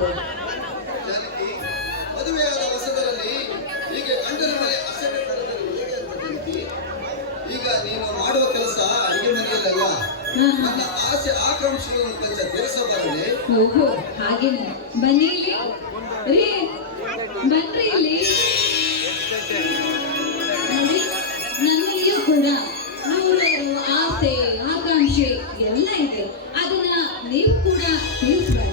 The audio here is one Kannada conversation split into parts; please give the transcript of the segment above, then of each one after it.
ಜಾನಕಿ, ಮದುವೆಯಾದ ಹೊಸದರಲ್ಲಿ ಹೀಗೆ ಗಂಡನ ಮೇಲೆ ಅಸಡ್ಡೆ ತರುವುದು ಹೇಗೆ ಅಂತ ಜಾನಕಿ? ಈಗ ನೀನು ಮಾಡುವ ಕೆಲಸ ಅಡಿಗೆ ಮನೆಯಲ್ಲ. ನನ್ನ ಆಸೆ ಆಕಾಂಕ್ಷೆಗಳನ್ನು ಕೊಂಚ ತಿಳಿಸಬಾರದೆ? ಹೋಗು, ಹಾಗೇನೆ. ಬನ್ನಿ ಇಲ್ಲಿ ರೀ, ಬನ್ರಿ ಇಲ್ಲಿ. ನೋಡಿ, ನನ್ನಲ್ಲಿಯೂ ಕೂಡ ನೂರಾರು ಆಸೆ ಆಕಾಂಕ್ಷೆ ಎಲ್ಲ ಇದೆ. ಅದನ್ನ ನೀವು ಕೂಡ ತಿಳಿಸ್ಬೇಡ.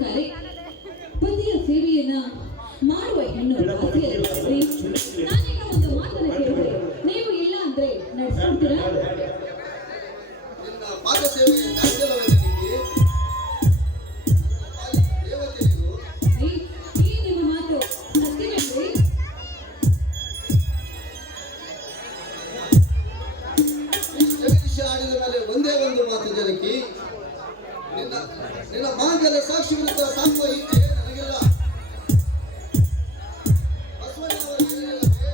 ಕರೆ ಪತಿಯ ಸೇವೆಯನ್ನ ಮಾಡುವ ಹೆಣ್ಣು ನಾನೀಗ ಒಂದು ಮಾತನ್ನ ಕೇಳಿದ್ರೆ ನೀವು ಇಲ್ಲ ಅಂದ್ರೆ ನಡೆಸ್ಕೊಡ್ತೀರಾ? ಈ ನಿಮ್ಮ ಮಾತು ಸತ್ಯವೇನ್ರಿ? ಹೇಳಿದ ಮೇಲೆ ಒಂದೇ ಒಂದು ಮಾತು ಜನಕಿ, ನಿನ್ನ ನಿನ್ನ ಮಾಂಗಲ್ಯ ಸಾಕ್ಷಿ ವಿರುದ್ಧ ಸಾಕುವ ಇಚ್ಛೆ ನನಗಿಲ್ಲ. ಬಸವಣ್ಣನವರು ಹೇಳಿದಂತೆ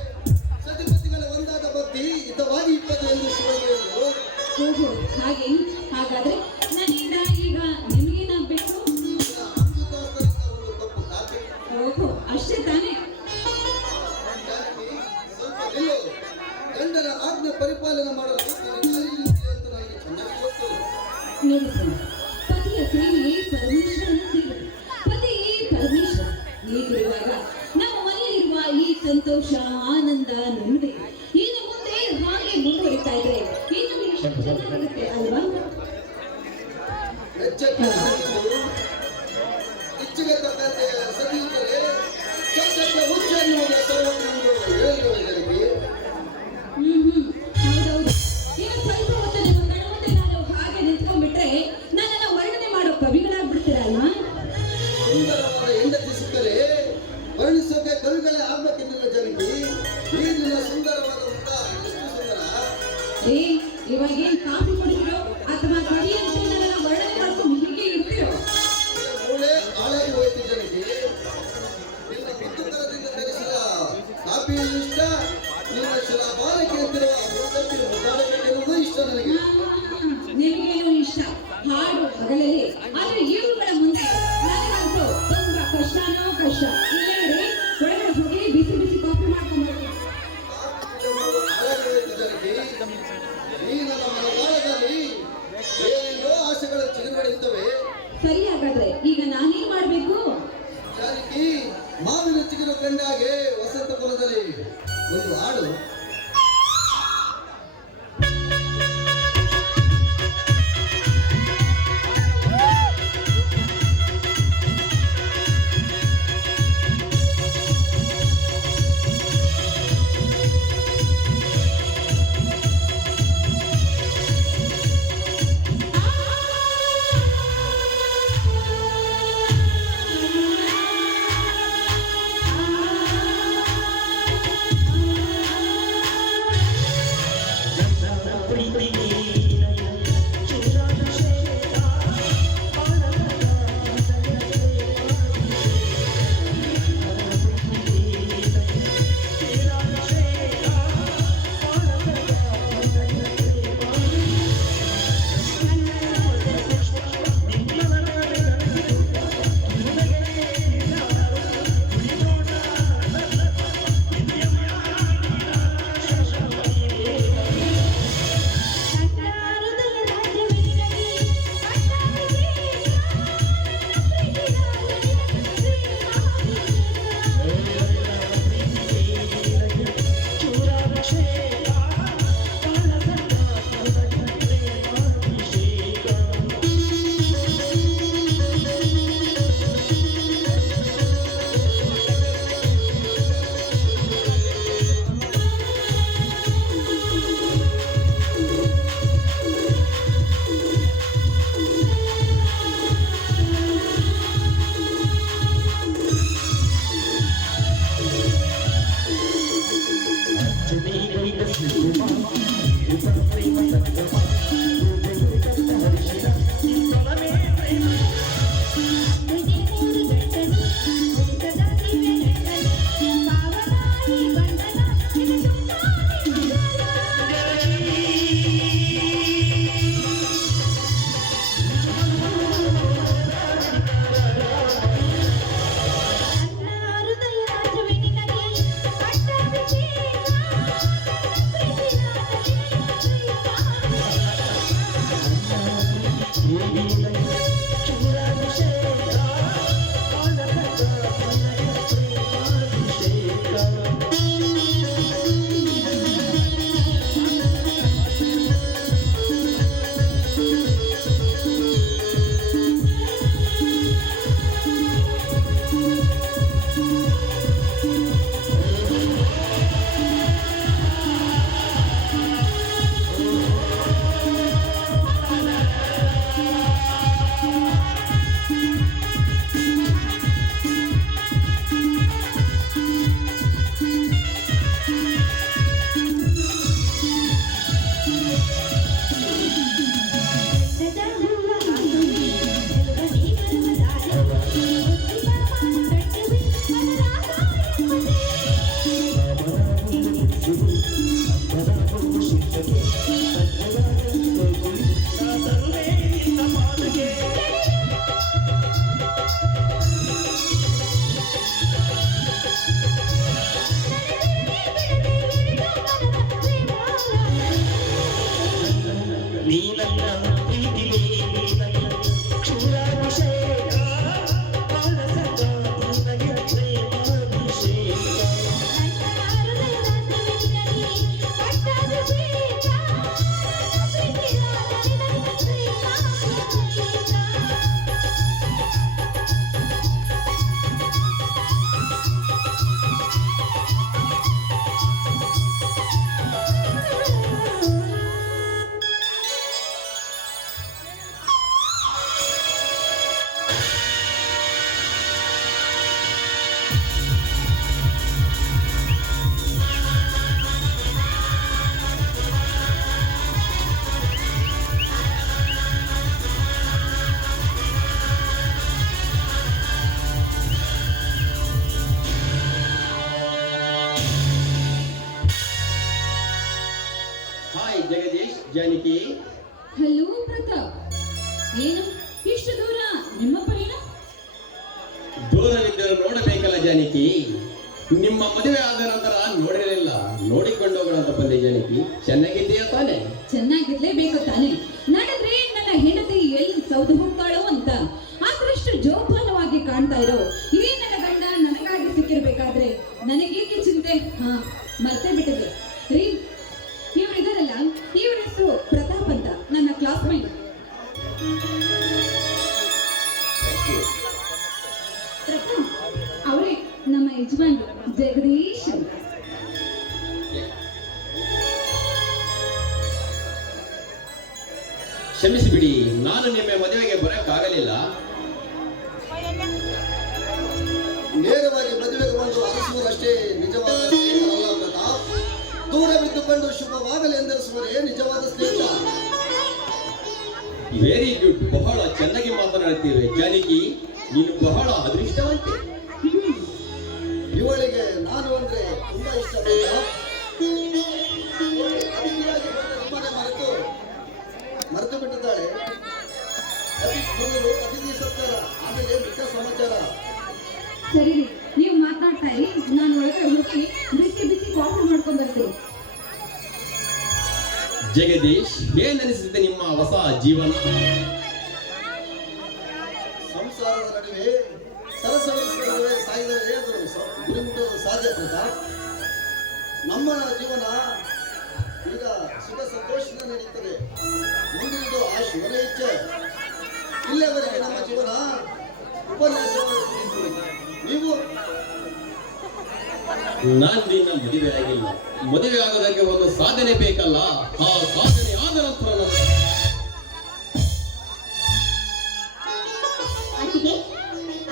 ಸತಿಪತಿಗಳ ಒಂದಾದ ಭಕ್ತಿ ಹಿತವಾಗಿ ಇಪ್ಪತ್ತು ಎಂದು ಶಿವನಿಗೆ ಓಹೋ ಹಾಗೆ. ಹಾಗಾದ್ರೆ ನನ್ನಿಂದ ಈಗ ನಿಮಗೇನಾಗ್ಬೇಕು? ಅಮೃತಾಸ್ತರಿಂದ ಒಂದು ಕಪ್ಪು ಕಾಫಿ. ಓಹೋ ಅಷ್ಟೇ ತಾನೇ? ಜಾನಕಿ, ಸ್ವಲ್ಪ ನಿಲ್ಲು. ಗಂಡನ ಆಜ್ಞೆ ಪರಿಪಾಲನೆ ಮಾಡಲು ನಿನಗೆ ಅರಿವಿದೆ ಅಂತ ನನಗೆ ಚೆನ್ನಾಗಿ ಗೊತ್ತು. ನೋಡಿ ಸರ್, ಪತಿಯ ಸೇವೆಯೇ ಪರಮೇಶ್ವರನ ಸೇವೆ, ಪತಿಯೇ ಪರಮೇಶ್ವರ. ಹೀಗಿರುವಾಗ ನಮ್ಮ ಮನೆಯಲ್ಲಿರುವ ಈ ಸಂತೋಷ, ಆನಂದ, ನೆಮ್ಮದಿ ಇನ್ನು ಮುಂದೆ ಹಾಗೆ ಮುಂದುವರಿತಾ ಇದ್ರೆ ಇನ್ನು ಎಷ್ಟು ಚೆನ್ನಾಗಿರುತ್ತೆ ಅಲ್ವಾ? ಎಚ್ಚರಿಕೆ ಆಗಿದ್ದು, ಇಚ್ಛೆಗೆ ತಕ್ಕಂತೆ ಸತಿಯುತ್ತಲೇ ಸತ್ಯಕ್ಕೆ ಹುಚ್ಚ ಎನ್ನುವುದ ಸರ್ವಜ್ಞನೆಂದು ಹೇಳಿರುವೆ ಜನಕಿ. ಹೌದೌದು. ಇನ್ನು ಸ್ವಲ್ಪ ಹೊತ್ತು ನಿಮ್ಮ ಕಣ್ಣ ಮುಂದೆ ನಾನು ಹಾಗೆ ನಿಂತ್ಕೊಂಡ್ಬಿಟ್ರೆ ನನ್ನನ್ನು ವರ್ಣನೆ ಮಾಡೋ ಕವಿಗಳಾಗ್ಬಿಡ್ತೀರಲ್ವಾ? ಸುಂದರವಾದ ಹೆಂಡತಿ ಸಿಕ್ಕರೆ ವರ್ಣಿಸೋಕೆ ಕವಿಗಳೇ ಆಗ್ಬೇಕೆನ್ನುವ ಜನಕಿ. ಈ ನಿನ್ನ ಸುಂದರವಾದ ಮುಖ ಎಷ್ಟು ಸುಂದರ. ಏ ಇವಾಗ ಏನ್ ಕಾಫಿ ಕುಡಿದಿರೋ ಅಥವಾ ಕವಿ ಅಂತ ನನ್ನನ್ನು ವರ್ಣನೆ ಮಾಡ್ಕೊಂಡು ಹೀಗೆ ಇರ್ತೀರೋ? ಮೂಳೆ ಹಾಳಾಗಿ ಹೋಯ್ತು ಜನಕಿ. ನಿನ್ನ ಮುತ್ತುತನದಿಂದ ಬೆಳೆಸಿದ ಕಾಪಿಯು ಇಷ್ಟ, ನಿನ್ನ ಶಿಲಾಬಾಲಕ್ಕೆ ಅಂತಿರುವ ಮುತ್ತಕ್ಕೆ ಮುದ್ದಾಡಬೇಕೆನ್ನುವುದು ಇಷ್ಟ ನನಗೆ. ನಿಮಗೇನೋ ಇಷ್ಟ ಹಾಡು ಹಗಲಲ್ಲಿ, ಆದ್ರೆ ಇವುಗಳ ಮುಂದೆ ನನಗಂತೂ ತುಂಬಾ ಕಷ್ಟನೋ ಕಷ್ಟ. ಇಲ್ಲೇ ಇರಿ, ಒಳಗಡೆ ಹೋಗಿ ಬಿಸಿ ಬಿಸಿ ಕಾಫಿ ಮಾಡ್ಕೊಂಡು ಬನ್ನಿ. ಹಾಳಾಗಿ ಹೋಯ್ತು ಜನಕಿ. ಈ ನನ್ನ ಮನದಾಳದಲ್ಲಿ ಏನೇನೋ ಆಸೆಗಳು ಚಿಗುರುಗಡೆಯುತ್ತವೆ. ಸರಿ, ಹಾಗಾದ್ರೆ ಈಗ ನಾನೇನ್ ಮಾಡ್ಬೇಕು? ಜಾನಕಿ, ಮಾವಿನ ಚಿಗುರು ಕಂಡಾಗೆ ವಸಂತ ಕುಲದಲ್ಲಿ ಒಂದು ಹಾಡು. ಹಾಯ್ ಜಗದೀಶ್ ಜಾನಕಿ. ಹಲೋ ಪ್ರತಾಪ್, ಏನು ಇಷ್ಟು ದೂರ? ನಿಮ್ಮ ಪಯಣ? ದೂರವಿದ್ದರೂ ನೋಡಬೇಕಲ್ಲ ಜಾನಕಿ. ನಿಮ್ಮ ಮದುವೆ ಆದ ನಂತರ ನೋಡಿರಲಿಲ್ಲ, ನೋಡಿಕೊಂಡು ಹೋಗೋಣ ಅಂತ ಬಂದೆ ಜಾನಕಿ. ಚೆನ್ನಾಗಿದ್ದೀಯಾ ತಾನೆ? ಚೆನ್ನಾಗಿರ್ಲೇಬೇಕು ತಾನೆ. ನಡೆದ್ರೆ ನನ್ನ ಹೆಂಡತಿ ಎಲ್ಲಿ ಸೌದು ಹೋಗ್ತಾಳೋ ಅಂತ ಆದಷ್ಟು ಜೋಪಾನವಾಗಿ ಕಾಣ್ತಾ ಇರೋ ಈ ನನ್ನ ಗಂಡ ನನಗಾಗಿ ಸಿಕ್ಕಿರ್ಬೇಕಾದ್ರೆ ನನಗೇಕೆ ಚಿಂತೆ? ಹಾ, ಮರ್ತೇ ಬಿಟ್ಟಿದೆ ರೀ. ಇವರಿದಾರಲ್ಲ, ಇವ್ರ ಹೆಸರು ಪ್ರತಾಪ್ ಅಂತ, ನನ್ನ ಕ್ಲಾಸ್ಮೇಟ್. ಪ್ರತಾಪ್ ಅವರೇ ನಮ್ಮ ಯಜಮಾನ್ರು ಜಗದೀಶ್ ಅಂತ. ಕ್ಷಮಿಸಿ ಬಿಡಿ, ನಾನು ನಿಮ್ಮ ಮದುವೆಗೆ ಬರೋಕ್ಕಾಗಲಿಲ್ಲ. ನೇರವಾಗಿ ಮದುವೆಗೆ ಬಂದು ಅರಸುವುದಷ್ಟೇ ನಿಜವಾದ ಸ್ನೇಹಿತರಲ್ಲ ಪ್ರತಾಪ್. ದೂರವಿದ್ದುಕೊಂಡು ಶುಭವಾಗಲಿ ಎಂದರಿಸುವುದೇ ನಿಜವಾದ ಸ್ನೇಹಿತ. ವೆರಿ ಗುಡ್, ಬಹಳ ಚೆನ್ನಾಗಿ ಮಾತನಾಡ್ತೀವಿ ಜಾನಕಿ. ನೀನು ಬಹಳ ಅದೃಷ್ಟವಂತೆ. ಇವಳಿಗೆ ನಾನು ಅಂದ್ರೆ ತುಂಬಾ ಇಷ್ಟ ಪ್ರತಾಪ್. ಅತಿಥಿಯಾಗಿ ಬಂದ ನಿಮ್ಮನೆ ಮರೆತು ಬಿಟ್ಟಿದ್ದಾಳೆ. ಮೊದಲು ಅತಿಥಿ ಸತ್ಕಾರ, ಆಮೇಲೆ ಮಿಕ್ಕ ಸಮಾಚಾರ. ಸರಿ ರೀ, ನೀವು ಮಾತಾಡ್ತಾ ಇರಿ, ನಾನು ಒಳಗೆ ಹೋಗಿ ಬಿಸಿ ಬಿಸಿ ಕಾಫಿ ಮಾಡ್ಕೊಂಡು ಬರ್ತೀನಿ. ಜಗದೀಶ್, ಏನನಿಸುತ್ತೆ ನಿಮ್ಮ ಹೊಸ ಜೀವನ? ಸಂಸಾರದ ನಡುವೆ ಸರಸವಿಸಿಕೊಳ್ಳುವೆ ಸಾಯಿದರೆ ಅದು ಗುರಿ ಮುಟ್ಟುವುದು ಸಾಧ್ಯ ಪ್ರತಾಪ್. ನಮ್ಮ ಜೀವನ ಈಗ ಸುಖ ಸಂತೋಷದಿಂದ ನಡೀತದೆ. ಮುಂದಿನದು ಆ ಶಿವನ ಇಚ್ಛೆ. ಇಲ್ಲಿಯವರೆಗೆ ನಮ್ಮ ಜೀವನ ಉಪನ್ಯಾಸವನ್ನು ನೀವು ನಾನು ನಿನ್ನ ಮದುವೆ ಆಗಿಲ್ಲ. ಮದುವೆ ಆಗೋದಕ್ಕೆ ಒಂದು ಸಾಧನೆ ಬೇಕಲ್ಲ. ಆ ಸಾಧನೆ ಆದ ನಂತರ ಅತ್ತಿಗೆ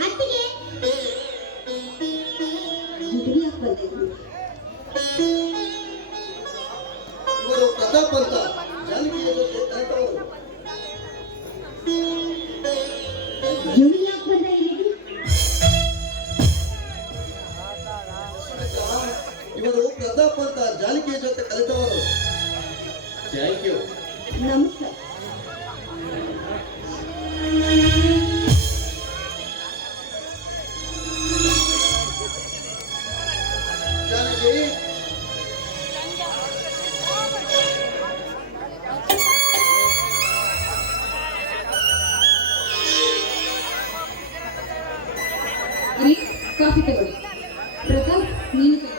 ಅತ್ತಿಗೆ ಇವರು ಪ್ರತಾಪ್ ಅಂತ ಜಾನಕಿಯ ಜೊತೆ ಕರೆತವರು. ಇವರು ಪ್ರತಾಪ್ ಅಂತ ಜಾನಕಿಯ ಜೊತೆ ಕಲಿತವರು. Thank you. ನಮಸ್ಕಾರ. ಜಾನಕಿ, ರೀ, ಕಾಫಿ ತಗೊಳ್ಳಿ. ಪ್ರತಾಪ್, ನೀನು ತಗೋ.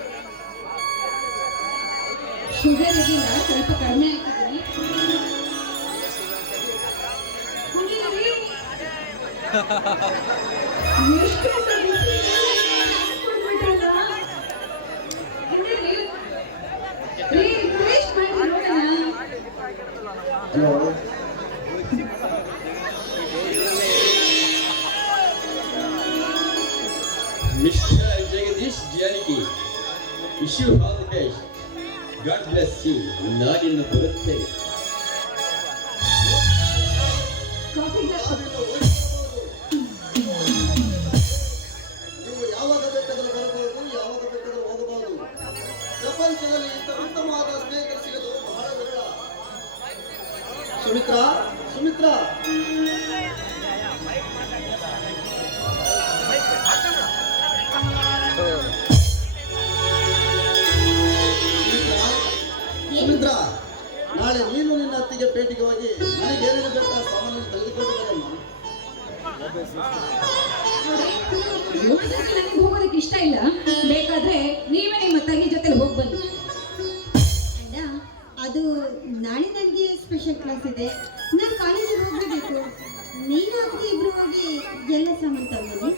ಶುಗರ್ ಇದೆಯಲ್ಲ, ಸ್ವಲ್ಪ ಕಡಿಮೆ ಹಾಕಿದ್ದೀನಿ. ಕುಡೀರಿ ರೀ. ಎಷ್ಟು ಅಂತ ಬಿಸಿ ಕುಡ್ದ್ಬಿಟ್ರಲ್ಲ? ಕುಡೀರಿ. ರೀ, ಟೇಸ್ಟ್ ಮಾಡಿ ನೋಡೋಣ. Hello. Mister Jagadish Janaki, wish you all the best. God bless you. ನಾನಿನ್ನು ಬರುತ್ತೇನೆ. ಕಾಫಿ ಗ್ಲಾಸ್ ನೀವು ಯಾವಾಗ ಬೇಕಾದರೂ ಬರಬಹುದು, ಯಾವಾಗ ಬೇಕಾದರೂ ಹೋಗಬಹುದು. ಪ್ರಪಂಚದಲ್ಲಿ ಇಂಥ ಉತ್ತಮವಾದ ಸ್ನೇಹಿತರು ಸಿಗೋದು ಬಹಳ ವಿರಳ. ಸುಮಿತ್ರಾ, ಸುಮಿತ್ರಾ, ಸುಮಿತ್ರಾ, ನಾಳೆ ನೀನು ನಿನ್ನ ಅತ್ತಿಗೆ ಪೇಟೆಗೆ ಹೋಗಿ ನನಗೆ ಏನೇನು ಬೇಕಾದ ಸಾಮಾನು ತೆಗೆದುಕೊಂಡಿದ್ದೇನೆ. ನನಗೆ ಹೋಗೋದಕ್ಕೆ ಇಷ್ಟ ಇಲ್ಲ. ಬೇಕಾದ್ರೆ ನೀವೇ ನಿಮ್ಮ ತಂಗಿ ಜೊತೆ ಹೋಗಿ ಬನ್ನಿ. ಅಣ್ಣ, ಅದು ನಾಳೆ ನನಗೆ ಸ್ಪೆಷಲ್ ಕ್ಲಾಸ್ ಇದೆ. ನಾನು ಕಾಲೇಜಿಗೆ ಹೋಗಬೇಕು. ನೀನು ಅತ್ತಿಗೆ ಇಬ್ರು ಹೋಗಿ ಎಲ್ಲ ಸಾಮಾನು ತಗೊಂಡು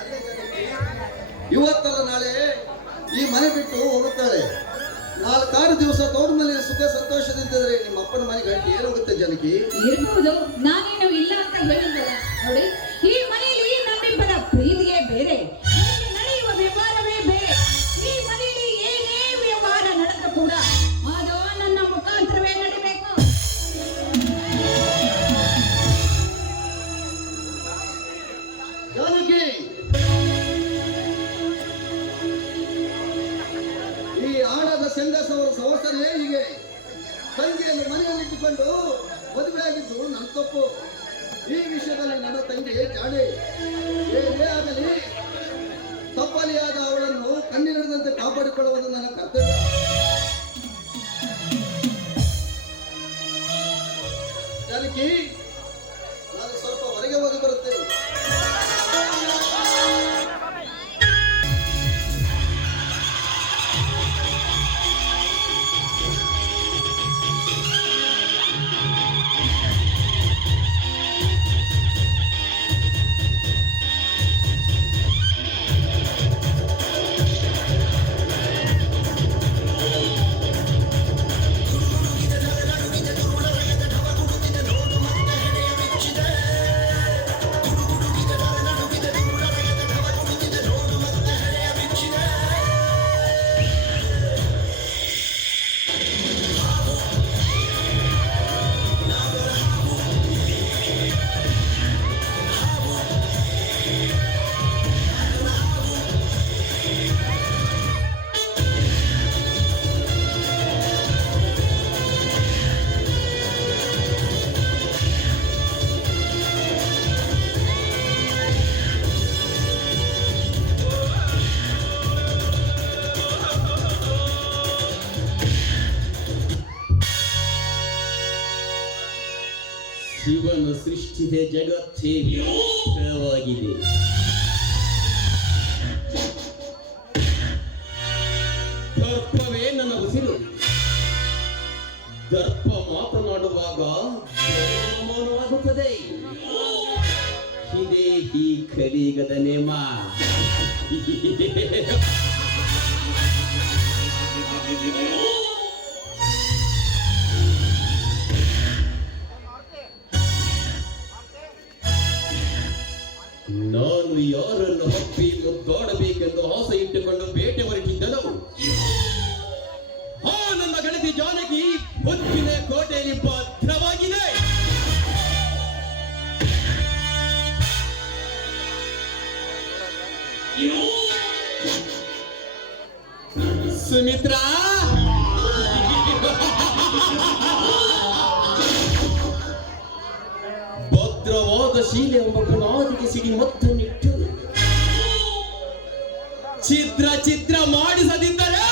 ಅಲ್ಲೇ ಜಾನಕಿ, ಇವತ್ತಲ್ಲ ನಾಳೆ ಈ ಮನೆ ಬಿಟ್ಟು ಹೋಗುತ್ತಾಳೆ. 4-6 ದಿವಸ ತೋರ ಮನೆ ಸುಖ ಸಂತೋಷದಿಂದಿದ್ರೆ ನಿಮ್ಮ ಅಪ್ಪನ ಮನೆಗೆ ಗಂಟೆ ಏನಾಗುತ್ತೆ ಜಾನಕಿ? ಇರಬಹುದು, ನಾನೇನು ಇಲ್ಲ ಅಂತ ಹೇಳಿದ್ದಲ್ಲ. ನೋಡಿ, ಈ ಮನೆಯಲ್ಲಿ ನಮ್ಮಿಬ್ಬರ ಪ್ರೀತಿಯೇ ಬೇರೆ, ಇಲ್ಲಿ ನಡೆಯುವ ವ್ಯವಹಾರವೇ ಬೇರೆ. ಈ ಮನೆಯಲ್ಲಿ ಏನೇ ವ್ಯವಹಾರ ನಡೆದ್ರು ಕೂಡ ಅದು ನನ್ನ ಮುಖಾಂತರವೇ ನಡಿಬೇಕು. ಜಾನಕಿ, ಈ ಆಡದ ಸಂಗಸವರ ಸವಸರೇ ಹೀಗೆ. ತಂಗಿಯನ್ನು ಮನೆಯಲ್ಲಿಟ್ಟುಕೊಂಡು ಮದುವೆಯಾಗಿದ್ದು ನನ್ನ ತಪ್ಪು. ಈ ವಿಷಯದಲ್ಲಿ ನನ್ನ ತಂಗಿ ಜಾಣೆ. ಏನೇ ಆಗಲಿ ತಪ್ಪಲಿಯಾದ ಅವಳನ್ನು ಕಣ್ಣಿನದಂತೆ ಕಾಪಾಡಿಕೊಳ್ಳುವುದು ನನ್ನ ಕರ್ತವ್ಯ. ಜಾನಕಿ, ನಾನು ಸ್ವಲ್ಪ ಹೊರಗೆ ಹೋಗಿ ಬರುತ್ತೇನೆ. ಶಿವನ ಸೃಷ್ಟಿಗೆ ಜಗತ್ತೇ ವಿಚಿತ್ರವಾಗಿದೆ. ದರ್ಪವೇ ನನ್ನ ಉಸಿರು. ದರ್ಪ ಮಾತನಾಡುವಾಗ ಮೌನವಾಗುತ್ತದೆ. ಇದೇ ಈ ಕಲಿಗದ ನೇಮ. ನಾನು ಯಾರನ್ನು ಹಪ್ಪಿ ಮುದ್ದಾಡಬೇಕೆಂದು ಆಸೆ ಇಟ್ಟುಕೊಂಡು ಬೇಟೆ ಹೊರಟಿದ್ದನು. ಆ ನನ್ನ ಗೆಳತಿ ಜಾನಕಿ ಮುತ್ತಿನ ಕೋಟೆಯಲ್ಲಿ ಭದ್ರವಾಗಿದೆ. ಸುಮಿತ್ರಾ, ಭದ್ರವಾದ ಶೀಲೆ ಎಂಬ ನಾದಿಗೆ ಸಿಡಿ ಮತ್ತೊನ್ನಿಟ್ಟು ಛಿದ್ರ ಮಾಡಿಸದಿದ್ದರೆ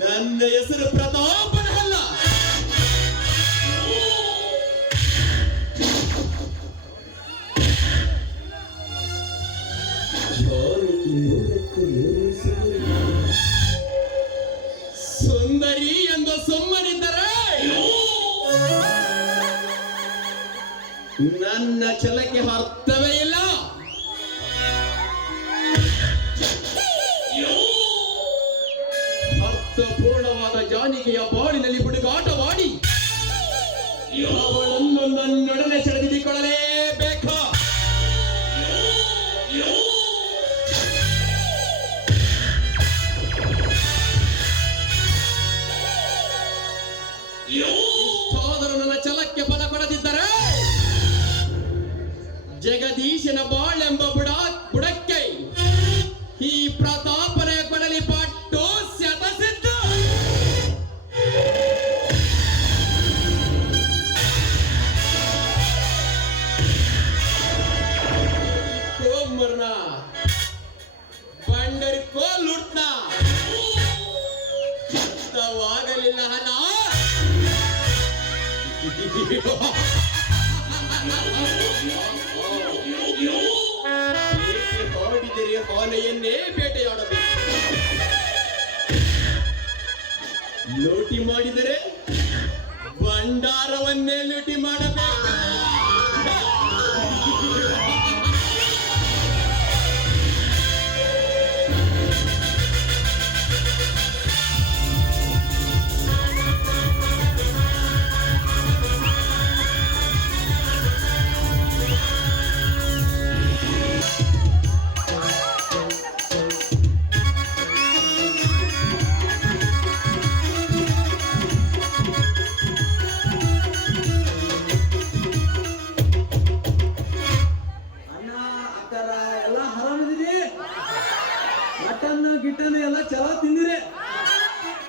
ನನ್ನ ಹೆಸರು ಪ್ರತಾಪನಲ್ಲ. ಸುಂದರಿ ಎಂದು ಸುಮ್ಮನಿದ್ದರೆ ನನ್ನ ಛಲಕ್ಕೆ ಅರ್ಥವೇ ಇಲ್ಲ. ಅರ್ಥಪೂರ್ಣವಾದ ಜಾನಿಕೆಯ ಬಾಳಿನಲ್ಲಿ ಹುಡುಗಾಟವಾಡಿ ಅವಳನ್ನು ನನ್ನೊಡನೆ ಸೆಳೆದಿಕೊಳ್ಳಲೇಬೇಕು. ಇಷ್ಟಾದರೂ ನನ್ನ ಛಲಕ್ಕೆ ಫಲ ಕೊಡದಿದ್ದರೆ ಜಗದೀಶನ ಬಾಳೆಂಬ ಬುಡಕ್ಕೆ ಈ ಪ್ರತಾಪನೆ ಕೊಡಲಿ ಪಟ್ಟು ಶತಸಿದ್ಧ. ಕೋಮರ್ನ ಬಂಡರಿ ಕೋಲುಟ್ನ ಚಿತ್ತವಾಗಲಿಲ್ಲ ಹಣ. ಹೊರಡಿದರೆ ಆನೆಯನ್ನೇ ಬೇಟೆಯಾಡಬೇಕು. ಲೂಟಿ ಮಾಡಿದರೆ ಭಂಡಾರವನ್ನೇ ಲೂಟಿ ಮಾಡಬೇಕು.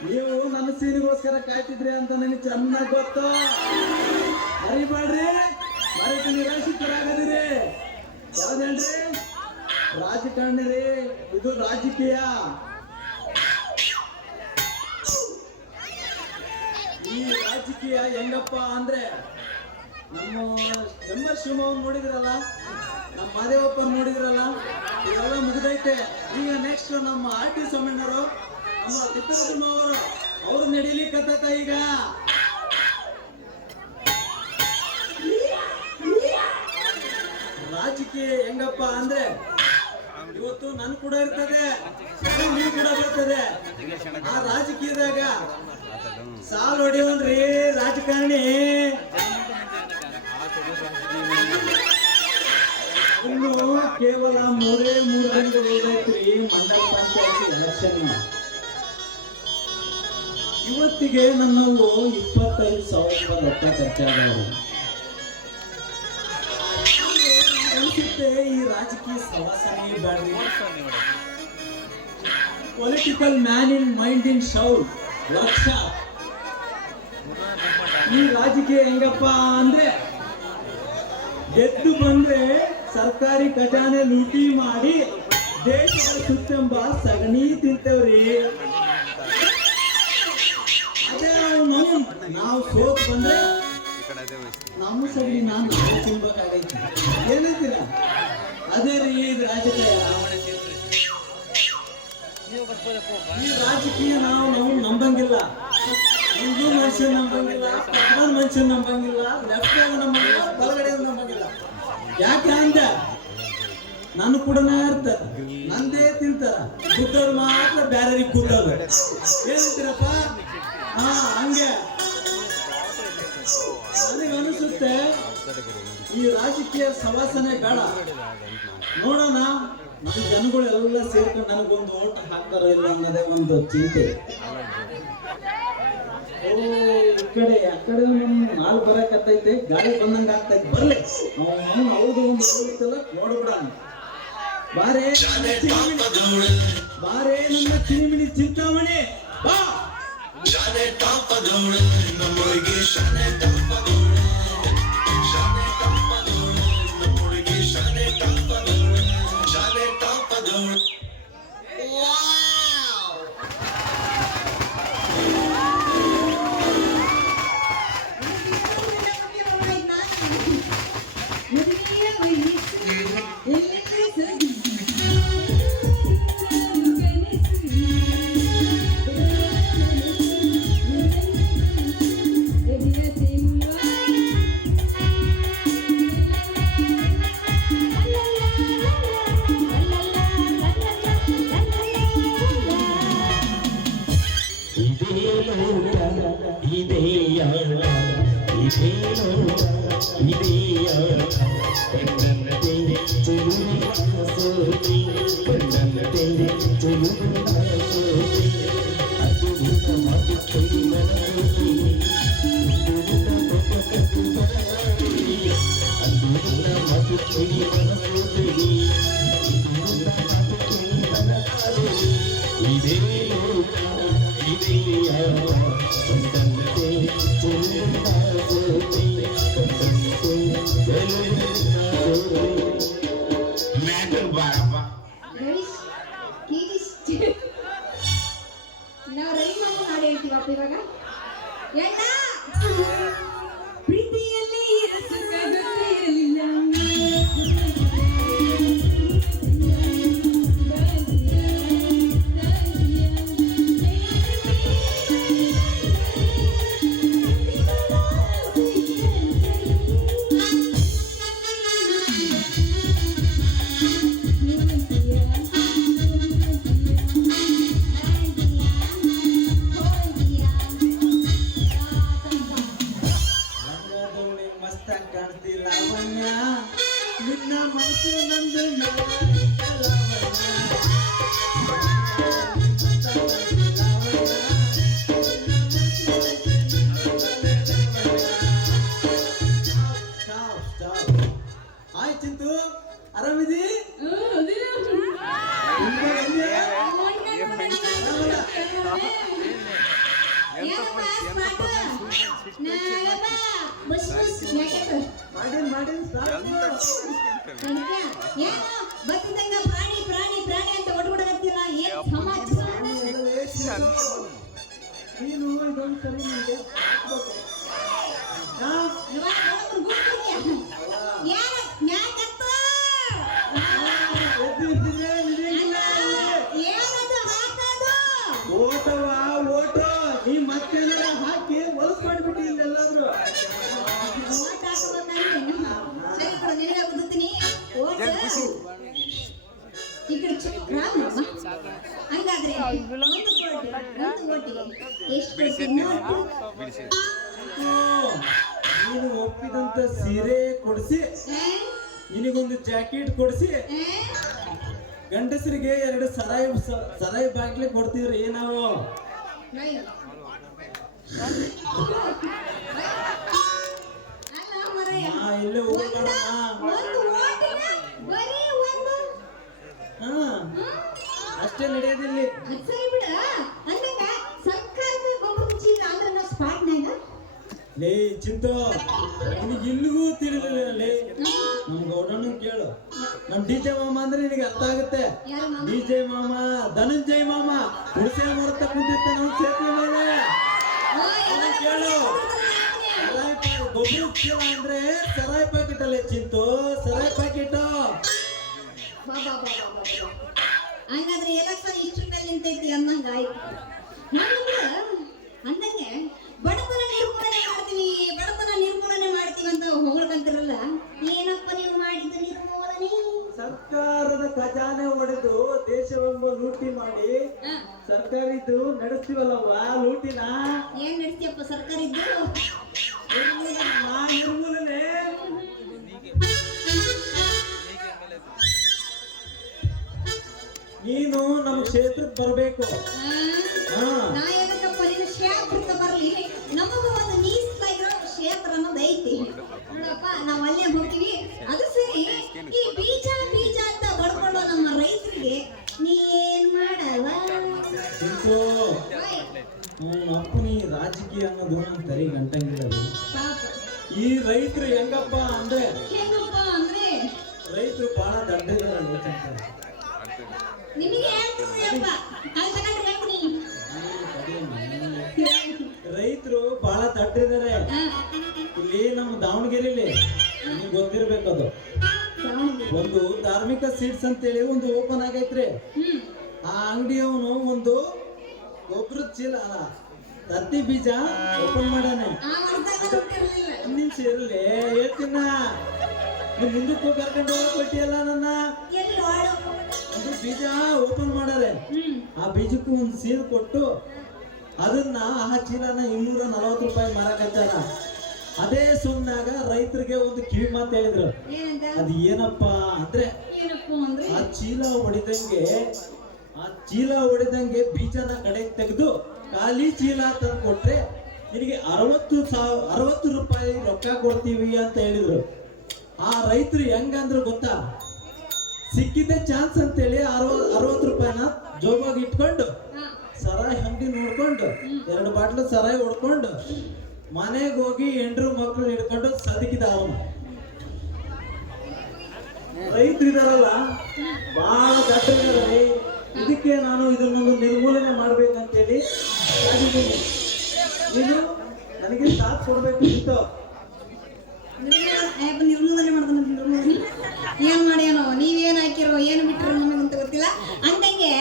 ನೀವು ನನ್ನ ಸೀನಿಗೋಸ್ಕರ ಕಾಯ್ತಿದ್ರಿ ಅಂತ ನನಗೆ ಚೆನ್ನಾಗಿ ಗೊತ್ತು. ಮರಿಬೇಡ್ರಿ, ಮರೆತು ನಿರಾಶಿತರಾಗದಿರಿ. ಯಾವ್ದೇನ್ರಿ? ರಾಜಕಾರಣಿ ರೀ, ಇದು ರಾಜಕೀಯ. ಈ ರಾಜಕೀಯ ಹೆಂಗಪ್ಪ ಅಂದ್ರೆ ನಮ್ಮ ಶಿವಮೊಗ್ಗ ನೋಡಿದ್ರಲ್ಲ, ನಮ್ಮ ಮಾದೇವಪ್ಪ ನೋಡಿದ್ರಲ್ಲ, ಇದೆಲ್ಲ ಮುಗಿದೈತೆ. ಈಗ ನೆಕ್ಸ್ಟ್ ನಮ್ಮ RT ಸೋಮಣ್ಣರು, ನಮ್ಮ ತಿಪ್ಪೇಸ್ವಾಮಿ ಅವರು ನಡೀಲಿಕ್ಕತ್ತ ಈಗ. ರಾಜಕೀಯ ಹೆಂಗಪ್ಪ ಅಂದ್ರೆ ಇವತ್ತು ನನ್ ಕೂಡ ಇರ್ತದೆ, ನೀವು ಕೂಡ ಬರ್ತದೆ. ಆ ರಾಜಕೀಯದಾಗ ಸಾಲ್ ಹೊಡಿಯೋನ್ರಿ ರಾಜಕಾರಣಿ. ಇನ್ನು ಕೇವಲ 3 ದಿನಗಳು ಉಳಿದೈತ್ರಿ ಮಂಡಲ ಪಂಚಾಯತಿ ಎಲೆಕ್ಷನ್. ಇವತ್ತಿಗೆ ನನ್ನವು 25,000 ರೊಕ್ಕ ಖರ್ಚಾದವರು. ಅನ್ಸುತ್ತೆ ಈ ರಾಜಕೀಯ ಸವಾಸನೆ ಬೇಡ್ರಿ. Political man in mind in shout workshop. ಈ ರಾಜಕೀಯ ಹೆಂಗಪ್ಪ ಅಂದ್ರೆ ಗೆದ್ದು ಬಂದ್ರೆ ಸರ್ಕಾರಿ ಖಜಾನೆ ಲೂಟಿ ಮಾಡಿ ದೇಶದ ಸುತ್ತೆಂಬ ಸಗಣಿ ತಿಂತೇವ್ರಿ. ಅದೇ ನಾವು ಸೋತ್ ಬಂದ್ರೆ ನಮ್ಮ ಸಗಣಿ ನಾವು ತಿನ್ಬೇಕಾಗೈತಿ. ಏನಂತೀರ? ಅದೇ ರೀ ಇದು ರಾಜಕೀಯ. ಈ ರಾಜಕೀಯ ನಾವು ನಂಬಂಗಿಲ್ಲ. ಹಿಂದೂ ಮನುಷ್ಯ ನಂಬಂಗಿಲ್ಲ, ಪಕ್ಕದ ಮನುಷ್ಯ ನಂಬಂಗಿಲ್ಲ, ಲೆಫ್ಟ್ ನಂಬಂಗಿಲ್ಲ, ಬಲಗಡೆ ನಂಬಂಗಿಲ್ಲ. ಯಾಕೆ ಅಂದ? ನನ್ನ ಕೂಡ ಇರ್ತಾರ, ನಂದೇ ತಿಂತಾರ. ಕೂತವ್ರು ಮಾತ್ರ ಬ್ಯಾರೆರಿಗೆ ಕೂತವ್ರು. ಏನಂತೀರಪ್ಪ? ಹಾ, ಹಂಗೆ ನನಗೆ ಅನಿಸುತ್ತೆ ಈ ರಾಜಕೀಯ ಸವಾಸನೆ ಬೇಡ. ನೋಡೋಣ, ನಮ್ಮ ಜನಗಳೆಲ್ಲ ಸೇರ್ಕೊಂಡು ನನಗೊಂದು ಓಟ್ ಹಾಕ್ತಾರೋ ಇಲ್ಲ ಅನ್ನೋದೇ ಒಂದು ಚಿಂತೆ. ಓ, ಈ ಕಡೆ ಆ ಕಡೆ ನಾಲ್ ಬರಕತ್ತೈತೆ, ಗಾಳಿ ಬಂದಂಗ ಆಗ್ತೈತೆ. ಬರ್ಲಿ, ಹೌದು ಒಂದು ಹೋಗುತ್ತಲ್ಲ, ನೋಡ್ಬಿಡೋಣ. ಬಾರೇ ನನ್ನ ಚಿನಿಮಿನಿ ಚಿಂತಾಮಣಿ, ಬಾ. ನಾವು ರೈ ಮಾಡೋ ಹಾಡು ಹೇಳ್ತೀವಪ್ಪ ಇವಾಗ. ಪ್ರೀತಿಯಲ್ಲಿ ಬಸ್ ಯಾಕೆ ಮಾಡಿನ್ ಸ್ಟಾರ್ಟ್ ಏನೋ ಬತ್ತಿದಂಗ ಪ್ರಾಣಿ ಪ್ರಾಣಿ ಪ್ರಾಣಿ ಅಂತ ಒಡ್ಬಿಡಕತ್ತಿಲ್ಲ ಏನ್ ಸಮಾಚಾರ ನೀನು ಇದೊಂದು ಸರಿ ನಿಮಗೆ ಓಟವಾ ಓಟೋ ನೀ ಮತ್ತೇನಾರ ಹಾಕಿ ಹೊಲಸ್ ಮಾಡಿಬಿಟ್ಟು ಇಲ್ಲೆಲ್ಲಾದ್ರು ಹಂಗಾದ್ರೆ ನೀನು ಒಪ್ಪಿದಂತ ಸೀರೆ ಕೊಡಿಸಿ ನಿನಗೊಂದು ಜಾಕೆಟ್ ಕೊಡಿಸಿ ಗಂಡಸರಿಗೆ 2 ಸರಾಯಿ ಬಾಗ್ಲಿ ಕೊಡ್ತೀವ್ರಿ ನಾವು ಇಲ್ಲೇ ಹೋಗೋಣ ಹಾ ಅಷ್ಟೇ ನಡೆಯೋದಿಲ್ಲಿ ಲೇ ಚಿಂತು ನಿನಗೆ ಇಲ್ಲಿಗೂ ತಿಳಿದಿಲ್ಲ ಲೇ ನಮ್ ಗೌಡನು ಕೇಳು ನಮ್ ಡಿಜೆ ಮಾಮ ಅಂದ್ರೆ ನಿನಗೆ ಅರ್ಥ ಆಗುತ್ತೆ ಡಿಜೆ ಮಾಮ ಧನಂಜಯ ಮಾಮ ಹುಣಸೆ ಮರತ ಕುಂತಿರ್ತ ನಮ್ ಸೇತುವೆ ಮೇಲೆ ಕೇಳು ಗೊಬ್ಬರ ಚೀಲ ಅಂದ್ರೆ ಸರಾಯಿ ಪ್ಯಾಕೆಟ್ ಅಲ್ಲೇ ಚಿಂತು ಸರಾಯಿ ಪ್ಯಾಕೆಟ್ ಹಂಗಾದ್ರೆ ಎಲೆಕ್ಷನ್ ಇಷ್ಟರಲ್ಲಿ ನಿಂತೈತಿ ಅನ್ನಂಗ ಆಯ್ತು ಅಂದಂಗೆ ಬಡತನ ನಿರ್ಮೂಲನೆ ಮಾಡ್ತೀವಿ ಅಂತ ಹೊಗಳ್ಕಂತಿರಲ್ಲ ಏನಪ್ಪ ನೀವು ಮಾಡಿದ ನಿರ್ಮೂಲನೆ ಸರ್ಕಾರದ ಖಜಾನೆ ಒಡೆದು ದೇಶವನ್ನು ಲೂಟಿ ಮಾಡಿ ಸರ್ಕಾರಿದ್ದು ನಡೆಸ್ತೀವಲ್ಲವ್ವ ಲೂಟಿನ ಏನ್ ನಡೆಸ್ತೀಯಪ್ಪ ಸರ್ಕಾರಿದ್ದು ನಿರ್ಮೂಲನೆ ನೀನು ನಮ್ಮ ಕ್ಷೇತ್ರಕ್ಕೆ ಬರಬೇಕು ನಾ ಏನಕ್ಕಪ್ಪ ನೀನು ಕ್ಷೇತ್ರಕ್ಕೆ ಬರಲಿ ನಮಗೂ ಒಂದು ಮೀಸಲಾಗಿರೋ ಕ್ಷೇತ್ರ ಅನ್ನೋದು ಐತಿ ನೋಡಪ್ಪ ನಾವು ಅಲ್ಲೇ ಹೋಗ್ತೀವಿ ಅದು ಸರಿ ಈ ಬೀಜ ಅಂತ ಬಡ್ಕೊಳ್ಳೋ ನಮ್ಮ ರೈತರಿಗೆ ನೀ ಏನ್ ಮಾಡವ ಅಪ್ಪನಿ ರಾಜಕೀಯ ಅನ್ನೋದು ನಮ್ ತರಿ ಗಂಟಂಗಿಲ್ಲ ಈ ರೈತರು ಹೆಂಗಪ್ಪ ಅಂದ್ರೆ ರೈತರು ಬಹಳ ದಡ್ಡಿದ್ದಾರೆ ನಿಮಗೆ ರೈತರು ಬಹಳ ದಡ್ಡಿದ್ದಾರೆ ಇಲ್ಲಿ ನಮ್ಮ ದಾವಣಗೆರೆಯಲ್ಲಿ ನಿಮ್ಗೆ ಗೊತ್ತಿರ್ಬೇಕದು ಒಂದು ಧಾರ್ಮಿಕ ಸೀಡ್ಸ್ ಅಂತೇಳಿ ಒಂದು ಓಪನ್ ಆಗೈತ್ರಿ ಆ ಅಂಗಡಿಯವನು ಒಂದು ಗೊಬ್ಬರದ ಚೀಲ ತತ್ತಿ ಬೀಜ ಓಪನ್ ಮಾಡಾನೆ ಒಂದ್ ನಿಮಿಷ ಇರಲಿ ಹೇಳ್ತೀನ ನೀವ್ ಮುಂದಕ್ಕೆ ಕರ್ಕೊಂಡು ಹೋಗ್ಬಿಟ್ಟಿಯಲ್ಲ ನನ್ನ ಒಂದು ಬೀಜ ಓಪನ್ ಮಾಡಾರೆ ಆ ಬೀಜಕ್ಕೂ ಒಂದು ಸೀಲ್ ಕೊಟ್ಟು ಅದನ್ನ ಆ ಚೀಲನ 240 ರೂಪಾಯಿ ಮಾರಕತ್ತಾರ ಅದೇ ಸುಮ್ನಾಗ ರೈತರಿಗೆ ಒಂದು ಕಿವಿ ಮಾತು ಹೇಳಿದ್ರು ಅದು ಏನಪ್ಪ ಅಂದ್ರೆ ಆ ಚೀಲ ಹೊಡಿದಂಗೆ ಬೀಜನ ಕಡೆಗೆ ತೆಗೆದು ಖಾಲಿ ಚೀಲ ತಂದು ಕೊಟ್ರೆ ನಿನಗೆ 60 ರೂಪಾಯಿ ರೊಕ್ಕ ಕೊಡ್ತೀವಿ ಅಂತ ಹೇಳಿದ್ರು ಆ ರೈತರು ಹೆಂಗಂದ್ರು ಗೊತ್ತಾ ಸಿಕ್ಕಿದ್ದೆ ಚಾನ್ಸ್ ಅಂತೇಳಿ 60 ರೂಪಾಯಿನ ಜೋಬಾಗಿ ಇಟ್ಕೊಂಡು ಸರಾಯಿ ಅಂಗಡಿ ನೋಡ್ಕೊಂಡು 2 ಬಾಟ್ಲು ಸರಾಯಿ ಹೊಡ್ಕೊಂಡು ಮನೆಗೆ ಹೋಗಿ ಹೆಂಡ್ರು ಮಕ್ಕಳು ಹಿಡ್ಕೊಂಡು ಸದಕಿದ ಅವನು ರೈತರು ಇದಾರಲ್ಲ ಬಹಳ ದಟ್ಟರಿದ್ದಾರೆ ಇದಕ್ಕೆ ನಾನು ಇದನ್ನೊಂದು ನಿರ್ಮೂಲನೆ ಮಾಡ್ಬೇಕಂತೇಳಿ ನೀನು ನನಗೆ ಸಾಥ್ ಕೊಡ್ಬೇಕು ಇತ್ತು ನಿರ್ಮೂಲನೆ ಮಾಡ್ತಾನೆ ಏನ್ ಮಾಡ್ಯಾನೋ ನೀವೇನ್ ಹಾಕಿರೋ ಏನು ಬಿಟ್ಟಿರೋ ನಮಗಂತ ಗೊತ್ತಿಲ್ಲ ಅಂದಂಗೆ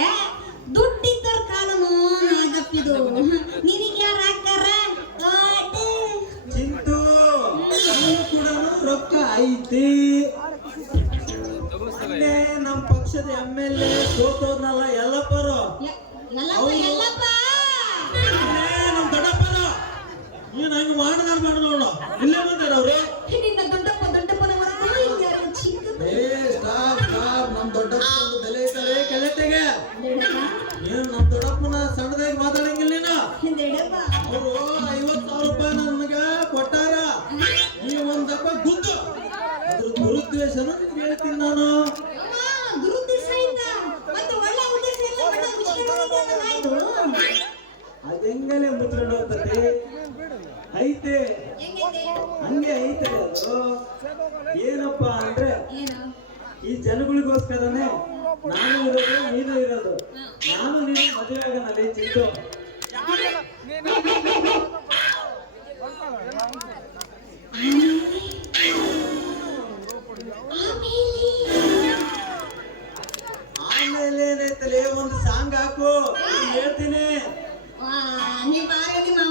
ದುಡ್ಡಿದ್ದವ್ರ ಕಾಲನು ನಾಗಪ್ಪಿದು ನಿನಗೆ ಯಾರು ಹಾಕಾರ ಚಿಂತು ಕೂಡ ರೊಕ್ಕ ಐತಿ ನಮ್ಮ ಪಕ್ಷದ MLA ಸೋತೋದ್ನಲ್ಲ ಎಲ್ಲಪ್ಪರು ಎಲ್ಲಪ್ಪ ನಮ್ ದೊಡ್ಡಪ್ಪರು ನೀನ್ ಹಂಗ ಮಾಡೋಣ ಇಲ್ಲೇ ಬಂದಾರ ಅವ್ರೆ ನಿನ್ನ ನಮ್ ದೊಡ್ಡಪ್ಪ ಒಂದು ಬೆಲೆ ಐತಲ್ಲ ಕೆಲೆತೆಗೆ ನೀನು ನಮ್ ದೊಡ್ಡಪ್ಪನ ಸಣ್ಣದಾಗಿ ಮಾತಾಡಂಗಿಲ್ಲ ನೀನು ಅವರು 50,000 ರೂಪಾಯಿ ನನಗ ಕೊಟ್ಟಾರ ನೀ ಒಂದಪ್ಪ ಗುದ್ದು ಅದ್ರ ದುರುದ್ದೇಶನ ಹೇಳ್ತೀನಿ ನಾನು ಅದೆಂಗಲೇ ಮುಚ್ಕೊಂಡು ಹೋಗ್ತದೆ ಐತೆ ಹಂಗೆ ಐತೆ ಅದು. ಏನಪ್ಪಾ ಅಂದ್ರೆ ಏನು ಈ ಜನಗಳಿಗೋಸ್ಕರನೇ ನಾನು ಇರೋದು ನೀನು ಇರೋದು. ನಾನು ನೀನು ಮದುವೆ ಆಗೋನಲ್ಲಿ ಚಿಂತು. ಆಮೇಲೆ ಏನೈತಲೇ ಒಂದು ಸಾಂಗ್ ಹಾಕು, ನಾನ್ ಹೇಳ್ತೀನಿ. ನೀವು ಬಾರಿ ನಿಮ್ಮ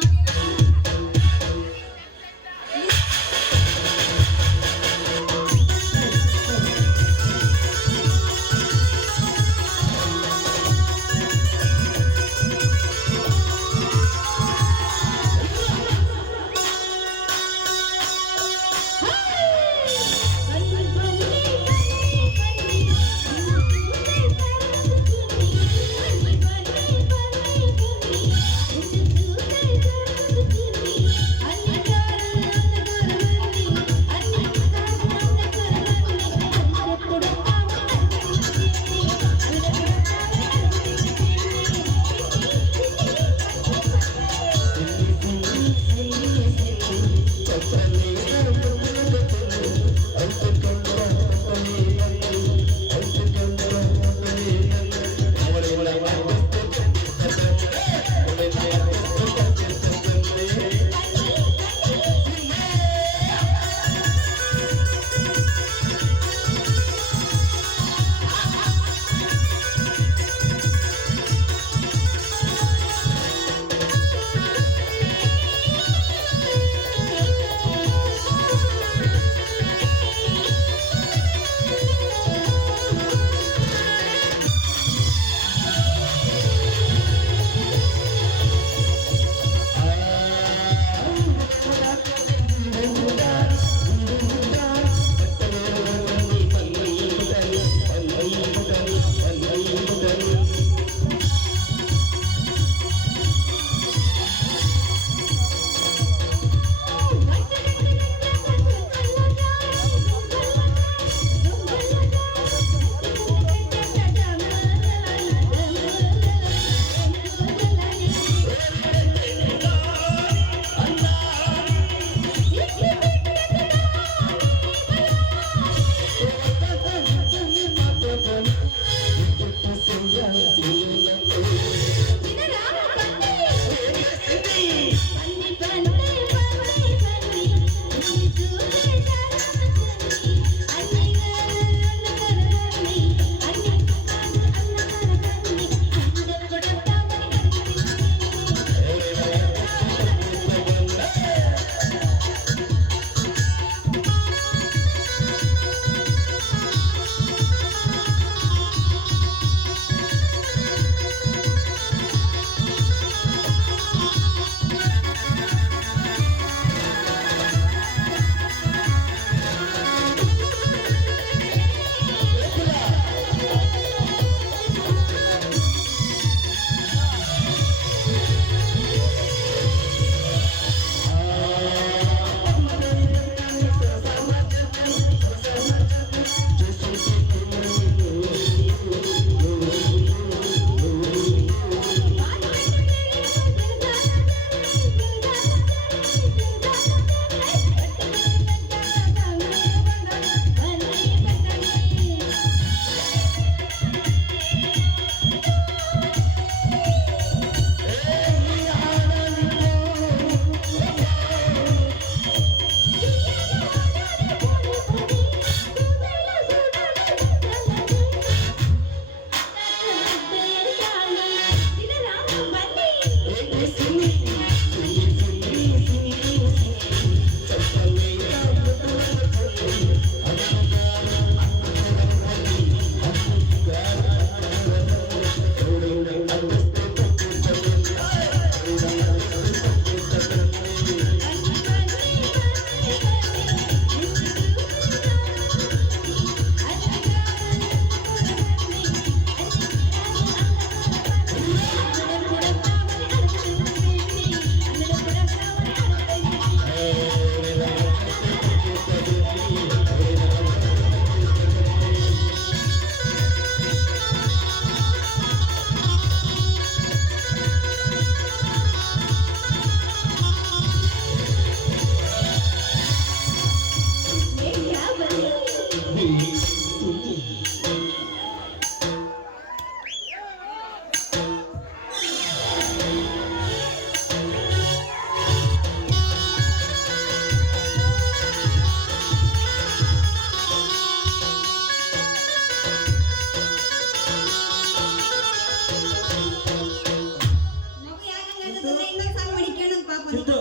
ಚಿತ್ತು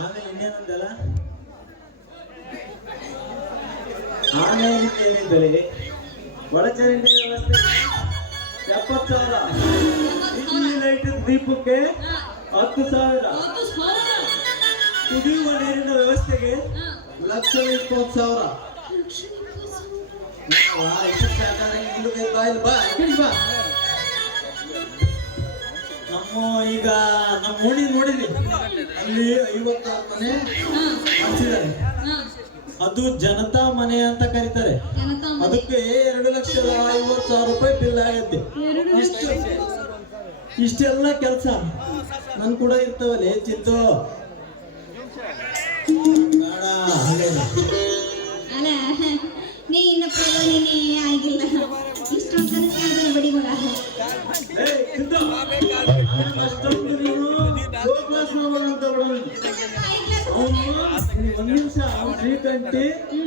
ಆಮೇಲೆ ಇನ್ನೇನಂದಲ್ಲ ಆಮೇಲೆ ಏನಿದ್ದರೆ ಒಳಚರಂಡಿ ವ್ಯವಸ್ಥೆ 70,000 ಇಲ್ಲಿ ಲೈಟ್ ದೀಪಕ್ಕೆ 10,000 ಕುಡಿಯುವ ನೀರಿನ ವ್ಯವಸ್ಥೆಗೆ 1,20,000 ನಮ್ಮ ಈಗ ನಮ್ಮ ಓಣಿ ನೋಡಿದ್ವಿ ಅಲ್ಲಿ 50 ಮನೆ ಹಂಚಿದ್ದಾರೆ. ಅದು ಜನತಾ ಮನೆ ಅಂತ ಕರೀತಾರೆ. ಅದಕ್ಕೆ 2,50,000 ರೂಪಾಯಿ ಬಿಲ್ ಆಗತ್ತೆ. ಇಷ್ಟೆಲ್ಲ ಕೆಲಸ ನನ್ ಕೂಡ ಇರ್ತವಲ್ಲ ಚಿತ್ತು ಬೇಡ ಅಲ್ಲ ನೀ ಇನ್ನ ಪ್ರಧಾನಿನೇ ಆಗಿಲ್ಲ ಇಷ್ಟೊಂದು ಕನಸು ಬಡಿ ಮಗ ಅಷ್ಟೊಂದು ನೀನು ಲೋ ಕ್ಲಾಸ್ ಅಂತ ಬಿಡೋನು. ಒಂದ್ ನಿಮಿಷ ಶ್ರೀಕಂಠಿ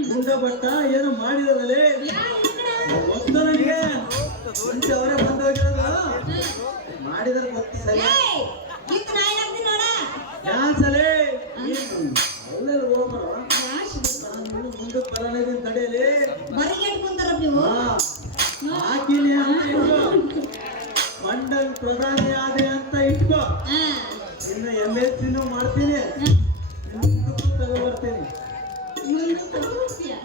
ಗುಂಡ ಭಟ್ಟ ಏನೋ ಮಾಡಿದವಲ್ಲೇ ಗೊತ್ತು ನನಗೆ ಮುಂಚೆ ಅವರೇ ಬಂದು ಹೋಗಿರೋದು ಮಾಡಿದ್ರೆ ಗೊತ್ತು ಸರಿ ಯಾನ್ಸಲೇ ಅಲ್ಲೆಲ್ಲ ಹೋಗ್ಬರ ಮುಂದಕ್ಕೆ ಬರೋಣ ತಡೆಯಲಿ ಹಾಕಿನಿ ಅಂತ ಇಟ್ಕೋ ಮಂಡಲ್ ಪ್ರಧಾನಿ ಆದೆ ಅಂತ ಇಟ್ಕೋ ಇನ್ನು MSc ಮಾಡ್ತೀನಿ ಮುಂದಕ್ಕೂ ತಗೋಬರ್ತೀನಿ ಮುಂದಕ್ಕೆ ತಗೋಬರ್ತೀನಿ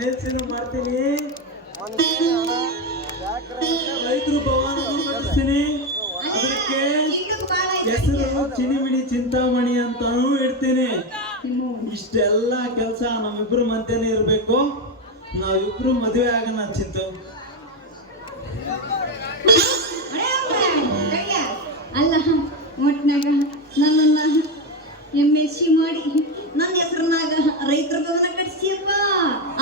MSc ಮಾಡ್ತೀನಿ ರೈತರು ಭವನ ಕಟ್ಟಿಸ್ತೀನಿ ಅದಕ್ಕೆ ಹೆಸರು ಚಿನಿಮಿನಿ ಚಿಂತಾಮಣಿ ಅಂತಾನು ಇಡ್ತೀನಿ. ಇಷ್ಟೆಲ್ಲ ಕೆಲಸ ನಮ್ಮಿಬ್ರು ಮಧ್ಯೆನೇ ಇರ್ಬೇಕು. ನಾವಿಬ್ರು ಮದುವೆ ಆಗೋಣ ಚಿಂತು. ಅಲ್ಲ ಒಟ್ನಾಗ ನನ್ನನ್ನ MSc ಮಾಡಿ ನನ್ನ ಹೆಸರನ್ನಾಗ ರೈತರ ಭವನ ಕಟ್ಸಿಯಪ್ಪ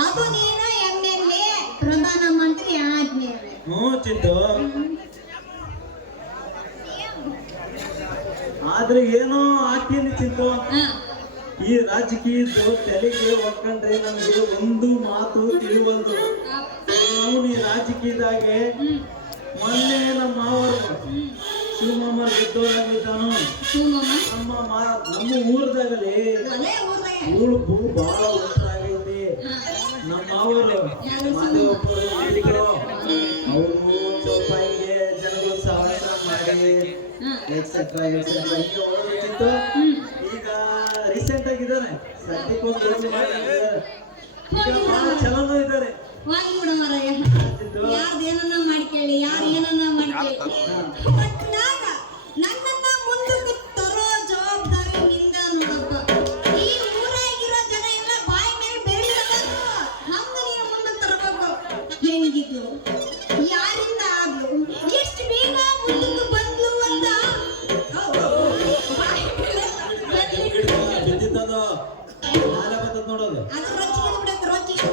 ಅದು ನೀನು MLA ಪ್ರಧಾನ ಮಂತ್ರಿ ಆದ್ಮೇಲೆ ಚಿಂತು ಆದ್ರೆ ಏನೋ ಹಾಕೀನಿ ಚಿಂತು ಈ ರಾಜಕೀಯದ್ದು ತಲೆಗೆ ಒಕ್ಕಂಡ್ರೆ ನಮ್ಗೆ ಒಂದು ಮಾತು ತಿಳಿವಲ್ದು. ನಾವು ಈ ರಾಜಕೀಯದಾಗೆ ಮೊನ್ನೆ ನಮ್ಮ ಮಾವರು ಶಿವಮಮ್ಮ ಗೆದ್ದೋರಾಗಿದ್ದಾನು ನಮ್ಮ ಊರದಾಗಲಿ ಉಳುಪು ಬಹಳ ಒಟ್ಟಾಗೈತಿ. ನಮ್ಮ ಮಾವರು ಮಾದೇವಪ್ಪರು ಅವರು ಸ್ವಲ್ಪ ಹಿಂಗೆ ಜನಗಳು ಸಹಾಯ ಮಾಡಿ ಎಕ್ಸೆಟ್ರಾ ಈಗ ರೀಸೆಂಟ್ ಆಗಿದ್ದಾನೆ ಸದ್ಯಕ್ಕೋಸ್ಕರ ಚಲೋ ಇದ್ದಾರೆ. ಯಾರ್ದು ಏನನ್ನ ಮಾಡ್ಕೊಳ್ಳಿ ಯಾರು ಏನನ್ನ ಮಾಡ್ಕೊಳ್ಳಿ ಒಟ್ನಾಗ ನನ್ನನ್ನ ಮುಂದಕ್ಕೆ ತರೋ ಜವಾಬ್ದಾರಿ ನಿಂದ ನೋಡಪ್ಪ. ಈ ಊರಾಗಿರೋ ಜನ ಎಲ್ಲ ಬಾಯಿ ಮೇಲೆ ಬೆಳೆಯೋದು ಹಂಗ ನೀನು ಮುಂದಕ್ಕೆ ತರಬೇಕು. ಹೆಂಗಿದ್ಲು ಯಾರಿಂದ ಆದ್ಲು ಎಷ್ಟು ಬೇಗ ಮುಂದಕ್ಕೆ ಬಂದ್ಲು ಅಂತ ಬಿದ್ದಿತ್ತದು ನಾಳೆ ಬರ್ತದ ನೋಡೋದು ಅದು ರೊಚ್ಚಿಗೆ ಬಿಡತ್ತೆ ರೊಚ್ಚಿಗೆ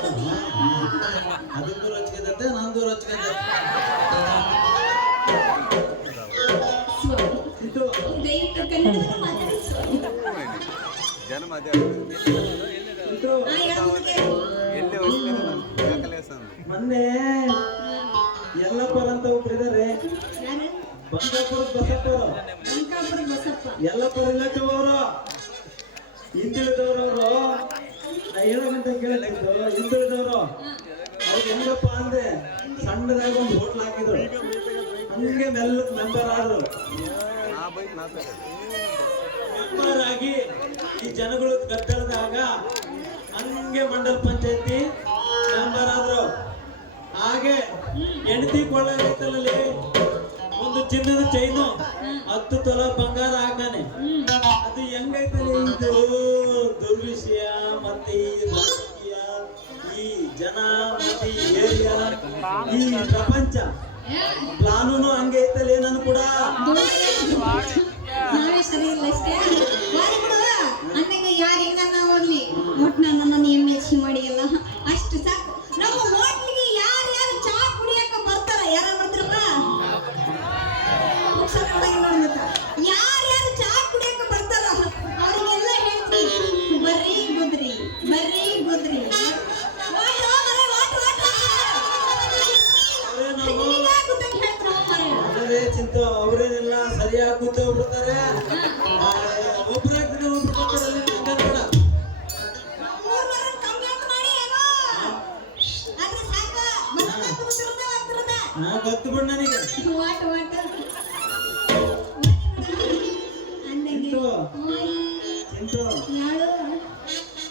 ಅದೊಂದು ರೊಚ್ಚಿಗೆ ನಂದು ರೊಚ್ಚಿಗೆ ದಯವಿಟ್ಟು ಕನ್ನಡದಲ್ಲಿ ಮಾತಾಡಿ ಸ್ವಾಮಿ. ಮೊನ್ನೆ ಯಲ್ಲಪ್ಪರ್ ಅಂತ ಒಬ್ಬರಿದ್ದಾರೆ ಬಂಕಾಪುರದ ಬಸಪ್ಪರು ಯಲ್ಲಪ್ಪರ್ ರಿಲೇಟಿವ್ ಅವರು ಹಿಂದುಳಿದವರು ನಾ 7 ಗಂಟೆ ಕೇಳಿದ್ದು ಹಿಂದುಳಿದವರು ಅವ್ರು ಹೆಂಗಪ್ಪ ಅಂದ್ರೆ ಸಣ್ಣದಾಗ ಒಂದು ಹೋಟ್ಲ್ ಹಾಕಿದ್ರು ಹಂಗೆ ಮೆಲ್ಲಕ್ ಮೆಂಬರ್ ಆದ್ರು. ಮೆಂಬರ್ ಆಗಿ ಈ ಜನಗಳು ಗದ್ದಲದಾಗ ಹಂಗೆ ಮಂಡಲ್ ಪಂಚಾಯತಿ ಮೆಂಬರ್ ಆದ್ರು. ಹಾಗೆ ಹೆಂಡತಿ ಕೊಳ್ಳೈತಲ್ಲಿ ಒಂದು ಚಿನ್ನದ ಚೈನು 10 ತೊಲ ಬಂಗಾರ ಹಾಕಾನೆ. ಅದು ಹೆಂಗೈತಲ್ಲ ಇದು ದುರ್ವಿಷಯ ಮತ್ತೆ ಈ ರಾಜಕೀಯ ಈ ಜನ ಮತ್ತೆ ಈ ಏರಿಯಾ ಈ ಪ್ರಪಂಚ ಪ್ಲಾನು ಹಂಗೆ ಐತಲ್ಲ ನಾನು ಕೂಡ ನಾವೇ ಸರಿ ಇಲ್ಲ ಅಷ್ಟೇ ಅಂದಾಗ ಯಾರು ಹೆಂಗನ್ನ ಹೋಗ್ಲಿ ಒಟ್ಟು ನನ್ನ MSc ಮಾಡಿ ಎಲ್ಲ ಅಷ್ಟು ಸಾಕು. ನಮ್ಮ ಹೋಟ್ಲಿಗೆ ಯಾರು ಚಾ ಕುಡಿಯಕ ಬರ್ತಾರ ಯಾರ ಬರ್ತಾರಪ್ಪ ಯಾರು ಚಾ ಕುಡಿಯಕ ಬರ್ತಾರ ಅವ್ರಿಗೆಲ್ಲ ಹೇಳ್ತೀನಿ ಬರ್ರಿ ಗುದ್ರಿ ನಾ ಗೊತ್ತು ಬಿಡ್ ನನಗೆ ವಾಟ ವಾಟ ಅಂದಂಗೆ ಚಿಂಟು ಚಿಂಟು ಯಾಳು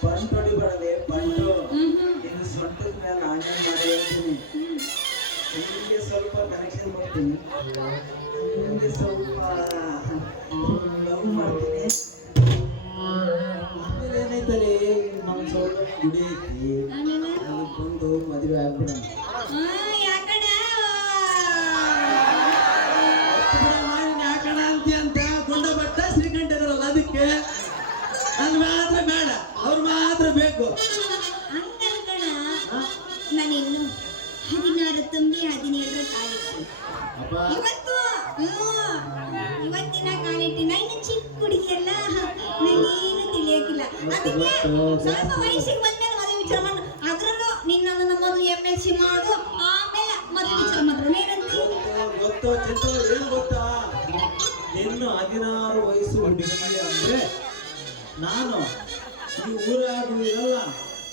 ಪಂಟ್ ಹೊಡಿಬಾರದೆ ಪಂಟು ಇದು ಸೊಂಟದ ಮೇಲೆ ಆಣೆ ಮಾಡಿ ಹೇಳ್ತೀನಿ ನಿಮಗೆ ಸ್ವಲ್ಪ ಕನೆಕ್ಷನ್ ಮಾಡ್ತೀನಿ ನಿಮಗೆ ಸ್ವಲ್ಪ ಲವ್ ಮಾಡ್ತೀನಿ ಆಮೇಲೆ ಏನೈತಲ್ಲಿ ನಮ್ಮ ಸ್ವಲ್ಪ ಗುಡಿ ಐತಿ ಆಮೇಲೆ ಅಲ್ಲಿ ಬಂದು ಮದುವೆ ಆಗ್ಬಿಡೋಣ ಯಾಕಣ್ಣ ಯಾಕಣ ಅಂತ ಗುಂಡ ಬಟ್ಟ ಶ್ರೀಕಂಠ ಇದಾರಲ್ಲ ಅದಕ್ಕೆ ನನ್ ಮಾತ್ರ ಬೇಡ ಅವ್ರು ಮಾತ್ರ ಬೇಕು ಹಂಗಲ್ಕಣ ನಾನಿನ್ನು 16 ತುಂಬಿ 17 ಕಾಲಿಟ್ಟು ಅಪ್ಪ ಇವತ್ತಿನ ಕಾಲಿಟ್ಟಿನ ಇನ್ನು ಚಿಕ್ಕ ಹುಡುಗಿಯಲ್ಲ ನನಗೇನು ತಿಳಿಯಕ್ಕಿಲ್ಲ ಅದಕ್ಕೆ ಸ್ವಲ್ಪ ವಯಸ್ಸಿಗೆ ಬಂದ್ಮೇಲೆ ಮದುವೆ ವಿಚಾರ ಮಾಡು ಅದ್ರಲ್ಲೂ ನಿನ್ನನ್ನು ಮೊದಲು MSc ಮಾಡು ಆಮೇಲೆ ಮದುವೆ ವಿಚಾರ ಮಾಡು ಏನಂತ ಗೊತ್ತು ಚಿಂತು ಏನ್ ಗೊತ್ತಾ ಇನ್ನು 16 ವಯಸ್ಸು ಹುಡುಗಿ ಅಂದ್ರೆ ನಾನು ಈ ಊರಾಗೂ ಇರಲ್ಲ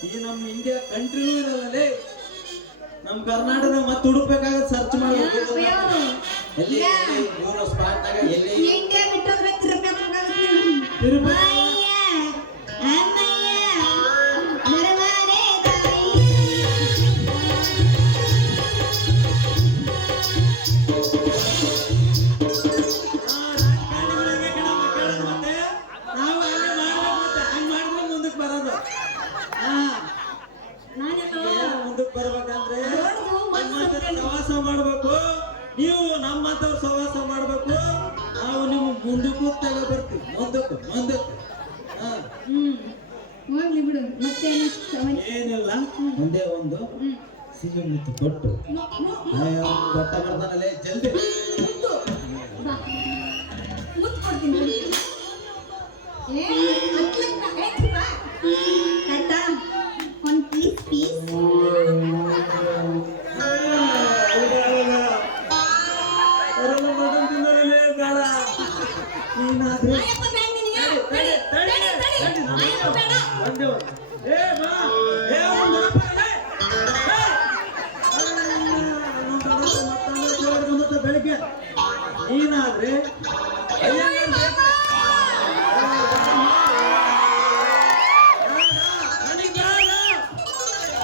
ಈ ನಮ್ಮ ಇಂಡಿಯಾ ಕಂಟ್ರಿನೂ ಇರಲ್ಲೇ ನಮ್ಮ ಕರ್ನಾಟಕ ಮತ್ತೆ ಹುಡುಕ್ಬೇಕಾಗತ್ತೆ ಸರ್ಚ್ ಮಾಡ್ಬೇಕು ಎಲ್ಲಿ ಇವ್ರ ಸ್ಪಾಟ್ನಾಗ ಎಲ್ಲಿ ಇಂಡಿಯಾ ಬಿಟ್ಟೋದ್ರೆ ತಿರುಪತಿ ತಿರುಪತಿ ಮುಂದಕ್ಕೆ ಬರ್ಬೇಕಂದ್ರೆ ಸಹವಾಸ ಮಾಡ್ಬೇಕು ನೀವು ನಮ್ಮಂತವ್ರು ಸಹವಾಸ ಮಾಡ್ಬೇಕು ನಾವು ನೀವು ಮುಂದಕ್ಕೂ ತಗ ಬರ್ತೀವಿ ಮುಂದಕ್ಕೂ ಮುಂದಕ್ಕೂ ಹೋಗ್ಲಿ ಬಿಡು ಮತ್ತೇನು ಏನಿಲ್ಲ ಒಂದೇ ಒಂದು ಸಿಹಿ ಮುತ್ತು ಕೊಟ್ಟು ಗೊತ್ತ ಬರ್ತಾನಲ್ಲೇ ಜಲ್ದಿ ಮುತ್ತು ಕೊಡ್ತೀನಿ ಏ ಅಟ್ಲಕ್ಕ ಬಾ ಕಟ್ಟ ಒಂದು ಪೀಸ್ ಬೇಡ ನೀನಾದ್ರೆ ಅಯ್ಯಪ್ಪ ಬೇಡ ನಿನಗೆ ತಡಿ ಅಯ್ಯಪ್ಪ ಬೇಡ ಒಂದೇ ಒಂದು ಏ ಬಾ ಏ ಒಂದು ಬೆಳಿಗ್ಗೆ ನೀನಾದ್ರೆ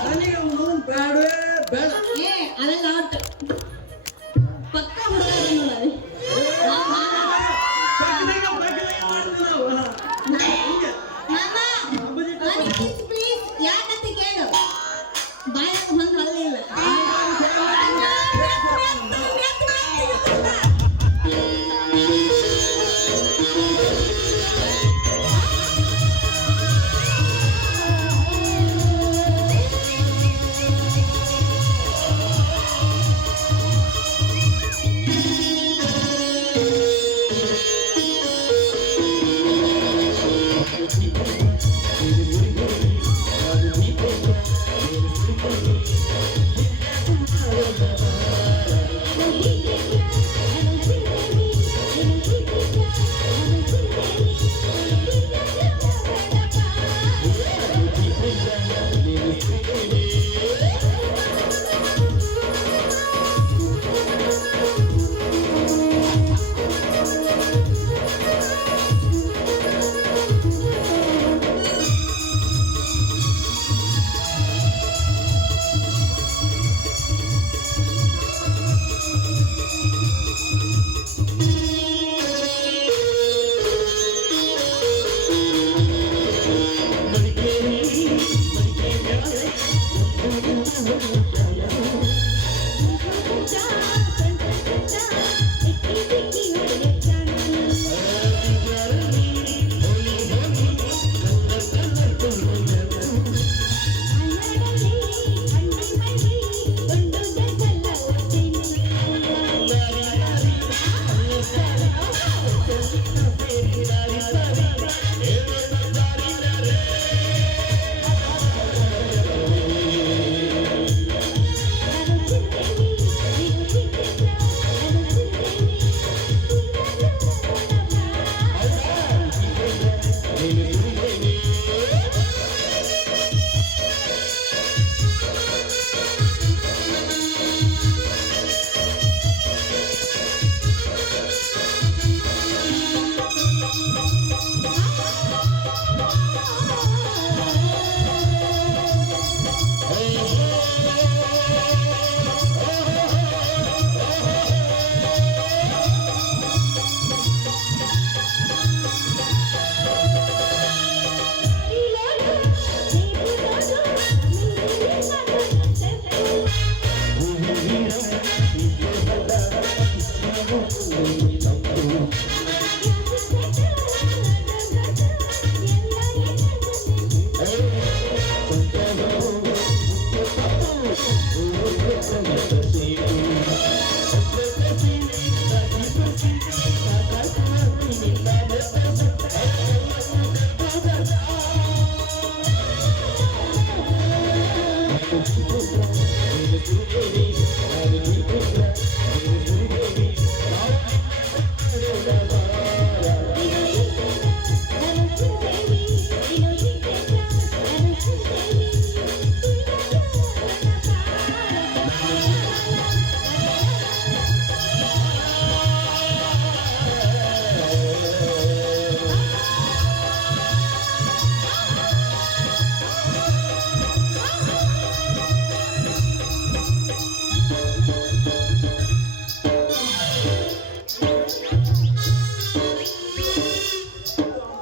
ನನಗೆ ಅವನು ಬೇಡವೇ ಬೇಡ ಏ ಅದೆಲ್ಲ ಔಟ್ ಪಕ್ಕ ಹುಡುಗ ಪ್ಲೀಸ್ ಯಾಕಂತ ಕೇಳು ಬಾಯಾಗ ಒಂದು ಹಳ್ಳಿಲ್ಲ Thank you.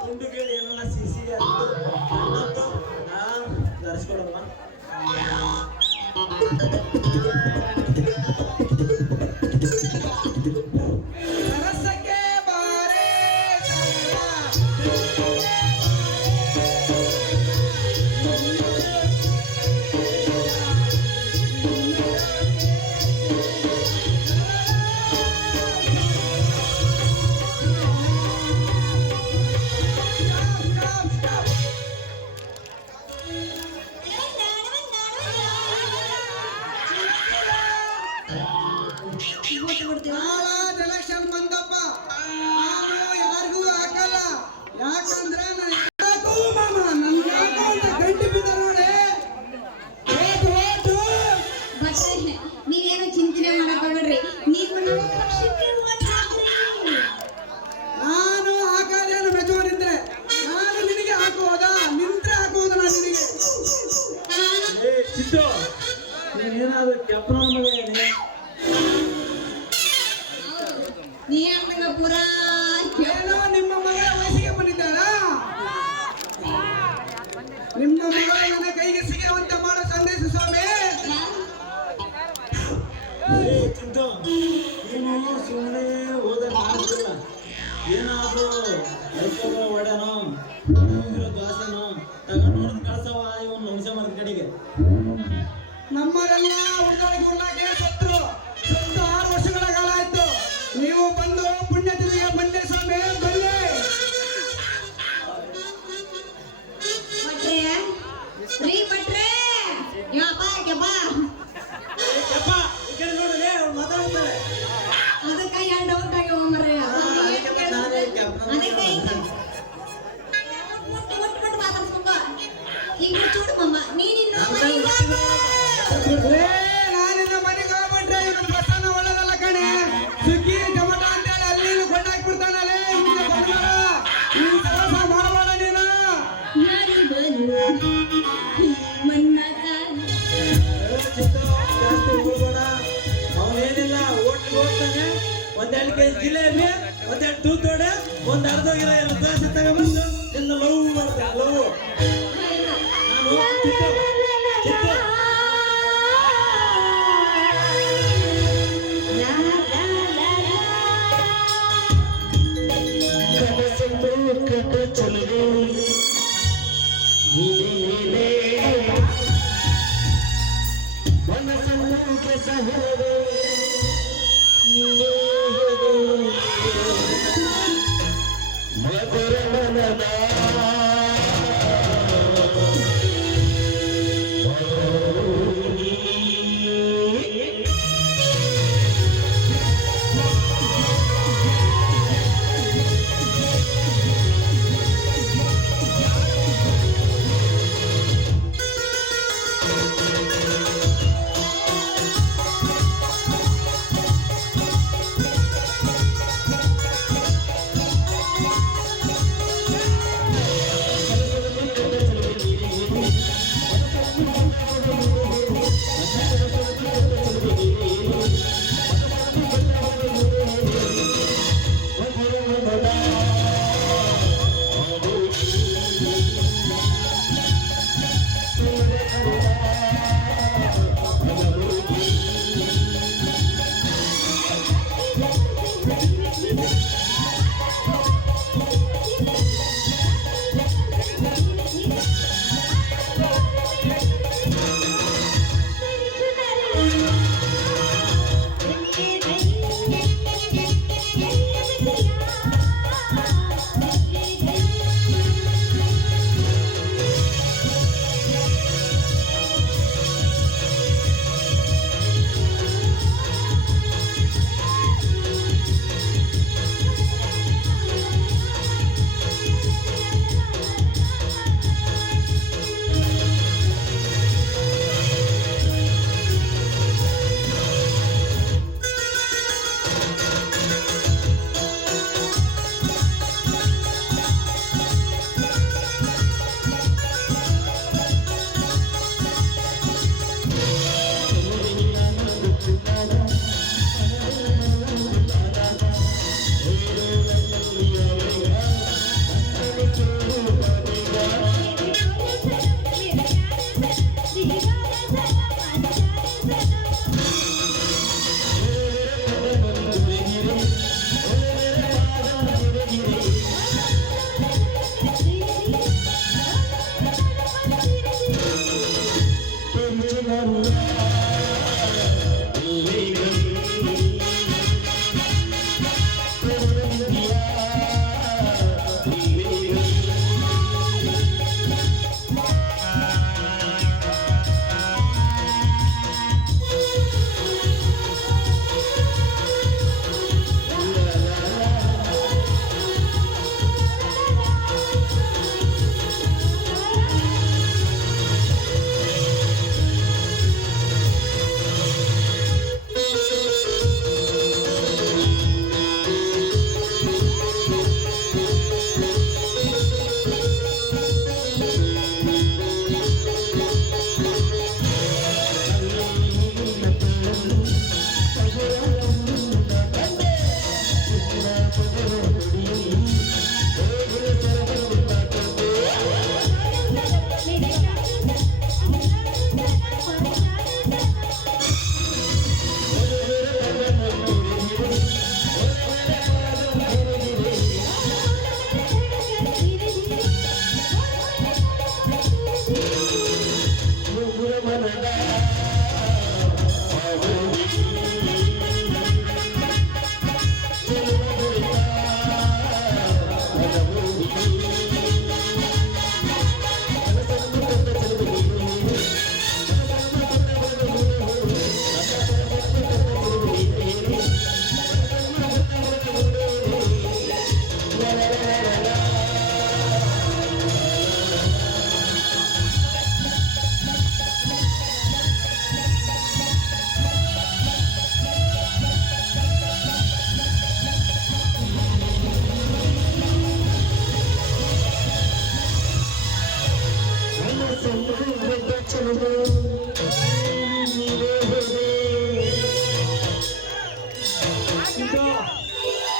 ಗುಂಡುಗಳು ಏನನ್ನ ಸಿಸಿ ಧರಿಸ್ಕೊಡಲ್ವಾ ಸರಸಕ್ಕೆ ಬಾರೆ ನಾಳೆ ಎಲೆಕ್ಷನ್ ಬಂದಪ್ಪ ನಾನು ಯಾರಿಗೂ ಹಾಕಲ್ಲ ಯಾಕಂದ್ರೆ ನನ್ನ ಗಂಟು ಬಿದ್ದ ನೋಡಿ ಮತ್ತೆ ನೀವೇನು ಚಿಂತನೆ ಮಾಡಕ್ ಹೋಗ್ಬೇಡ್ರಿ ನೀವು ನಮ್ಮ ಪಕ್ಷಕ್ಕೆ vote ಹಾಕ್ರಿ. ನಾನು ಹಾಕೋದೇನು ಮೆಜೋರಿದ್ರೆ ನಾನು ನಿನಗೆ ಹಾಕುವುದಾ ನಿಂತ್ರೆ ಹಾಕುವುದು ನಾನು ನಿನಗೆ ಏ ಚಿತ್ತು ನೀನೇನಾದ್ರು ಕೆಪ್ಪನ ಮಗನೇ ನೀ ಅಂದಂಗ ಪೂರಾ ಏನೋ ನಿಮ್ಮ ಮಗಳ ವಯಸ್ಸಿಗೆ ಬಂದಿದ್ದಾಳ ನಿಮ್ಮ ಮಗಳ ನನ್ನ ಕೈಗೆ ಸಿಗುವಂತ ಮಾಡೋ ಸಂದೇಶ ಸ್ವಾಮಿ ಏ ಚಿತ್ತು ನೀನು ಸುಮ್ಮನೆ ಹೋದ್ರೆ ಮಾಡಿಲ್ಲ ಏನಾದ್ರು ರೈತರು ಒಡೆನೋ ದೋಸೆನೋ ತಗೊಂಡು ನೋಡಿದ್ ಕಳ್ಸವ ಇವನು ಹುಣಸೆ ಮರದ ಕಡೆಗೆ ನಮ್ಮರೆಲ್ಲ ಉಳ್ಳಾಗೆ ಸತ್ತು 6 ವರ್ಷಗಳ ಕಾಲ ಆಯ್ತು ನೀವು ಬಂದು ಪುಣ್ಯತಿಥಿಗೆ ಬಂದೆ ಸ್ವಾಮಿ ಬನ್ನಿ ಭಟ್ರೆ ರೀ ಭಟ್ರೆ ಯಪ್ಪ ಯಪ್ಪ ಯಪ್ಪ ಈ ಕಡೆ ನೋಡಲೇ ಅವ್ರು ಮಾತಾಡ್ತಾರೆ ಅದಕ್ಕೆ ಎರಡು ಹೊತ್ತಾಗಿ ಹೋಗ್ಮರ್ರಿ ನಾನೇ ಕೆಪ್ಪನ ಅದಕ್ಕೆ ಮುಟ್ಟು ಮಾತಾಡ್ಸ್ಕೊಂಬ ಈಗ ಚೂಡು ಮಮ್ಮ ನೀನಿನ್ನು ನಾನಿನ್ನ ಮನೆಗೆ ಹೋಗ್ಬಿಟ್ರೆ ಇವನು ಬಸ್ಸನ್ನ ಒಳ್ಳೇದಲ್ಲ ಕಣೆ ಸುಗ್ಗಿ ಟೊಮಟ ಅಂತೇಳಿ ಅಲ್ಲಿ ಕೊಂಡಾಕ್ಬಿಡ್ತಾನಲ್ಲೇ ಈ ಕೆಲಸ ಮಾಡಬೇಡ ನೀನು ಯಾರಿವನು ಮನ್ನರ ಚಿತ್ರ ಜಾಸ್ತಿ ಹೋಗ್ಬೇಡ ಅವನೇನಿಲ್ಲ ಹೋಟ್ಲಿಗೆ ಹೋಗ್ತಾನೆ ಒಂದೆರಡು ಕೆಜಿ ಜಿಲೇಬಿ ಒಂದೆರಡು ತೂತೋಡೆ ಒಂದು ಅರ್ಧೋಗಿರೋ 2 ದೋಸೆ ತಗೊಂಡ್ಬಂದು ನಿನ್ನ ಲವ್ ಮಾಡ್ತಾನೆ ಲವ್ ನಾನು ಚಿತ್ರ ಚಿತ್ರ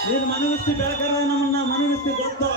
ನೀನು ಮನಗಿಸ್ತಿ ಬೆಳಕರ ನಮ್ಮನ್ನ ಮನಗಿಸ್ತಿ ಗೊತ್ತು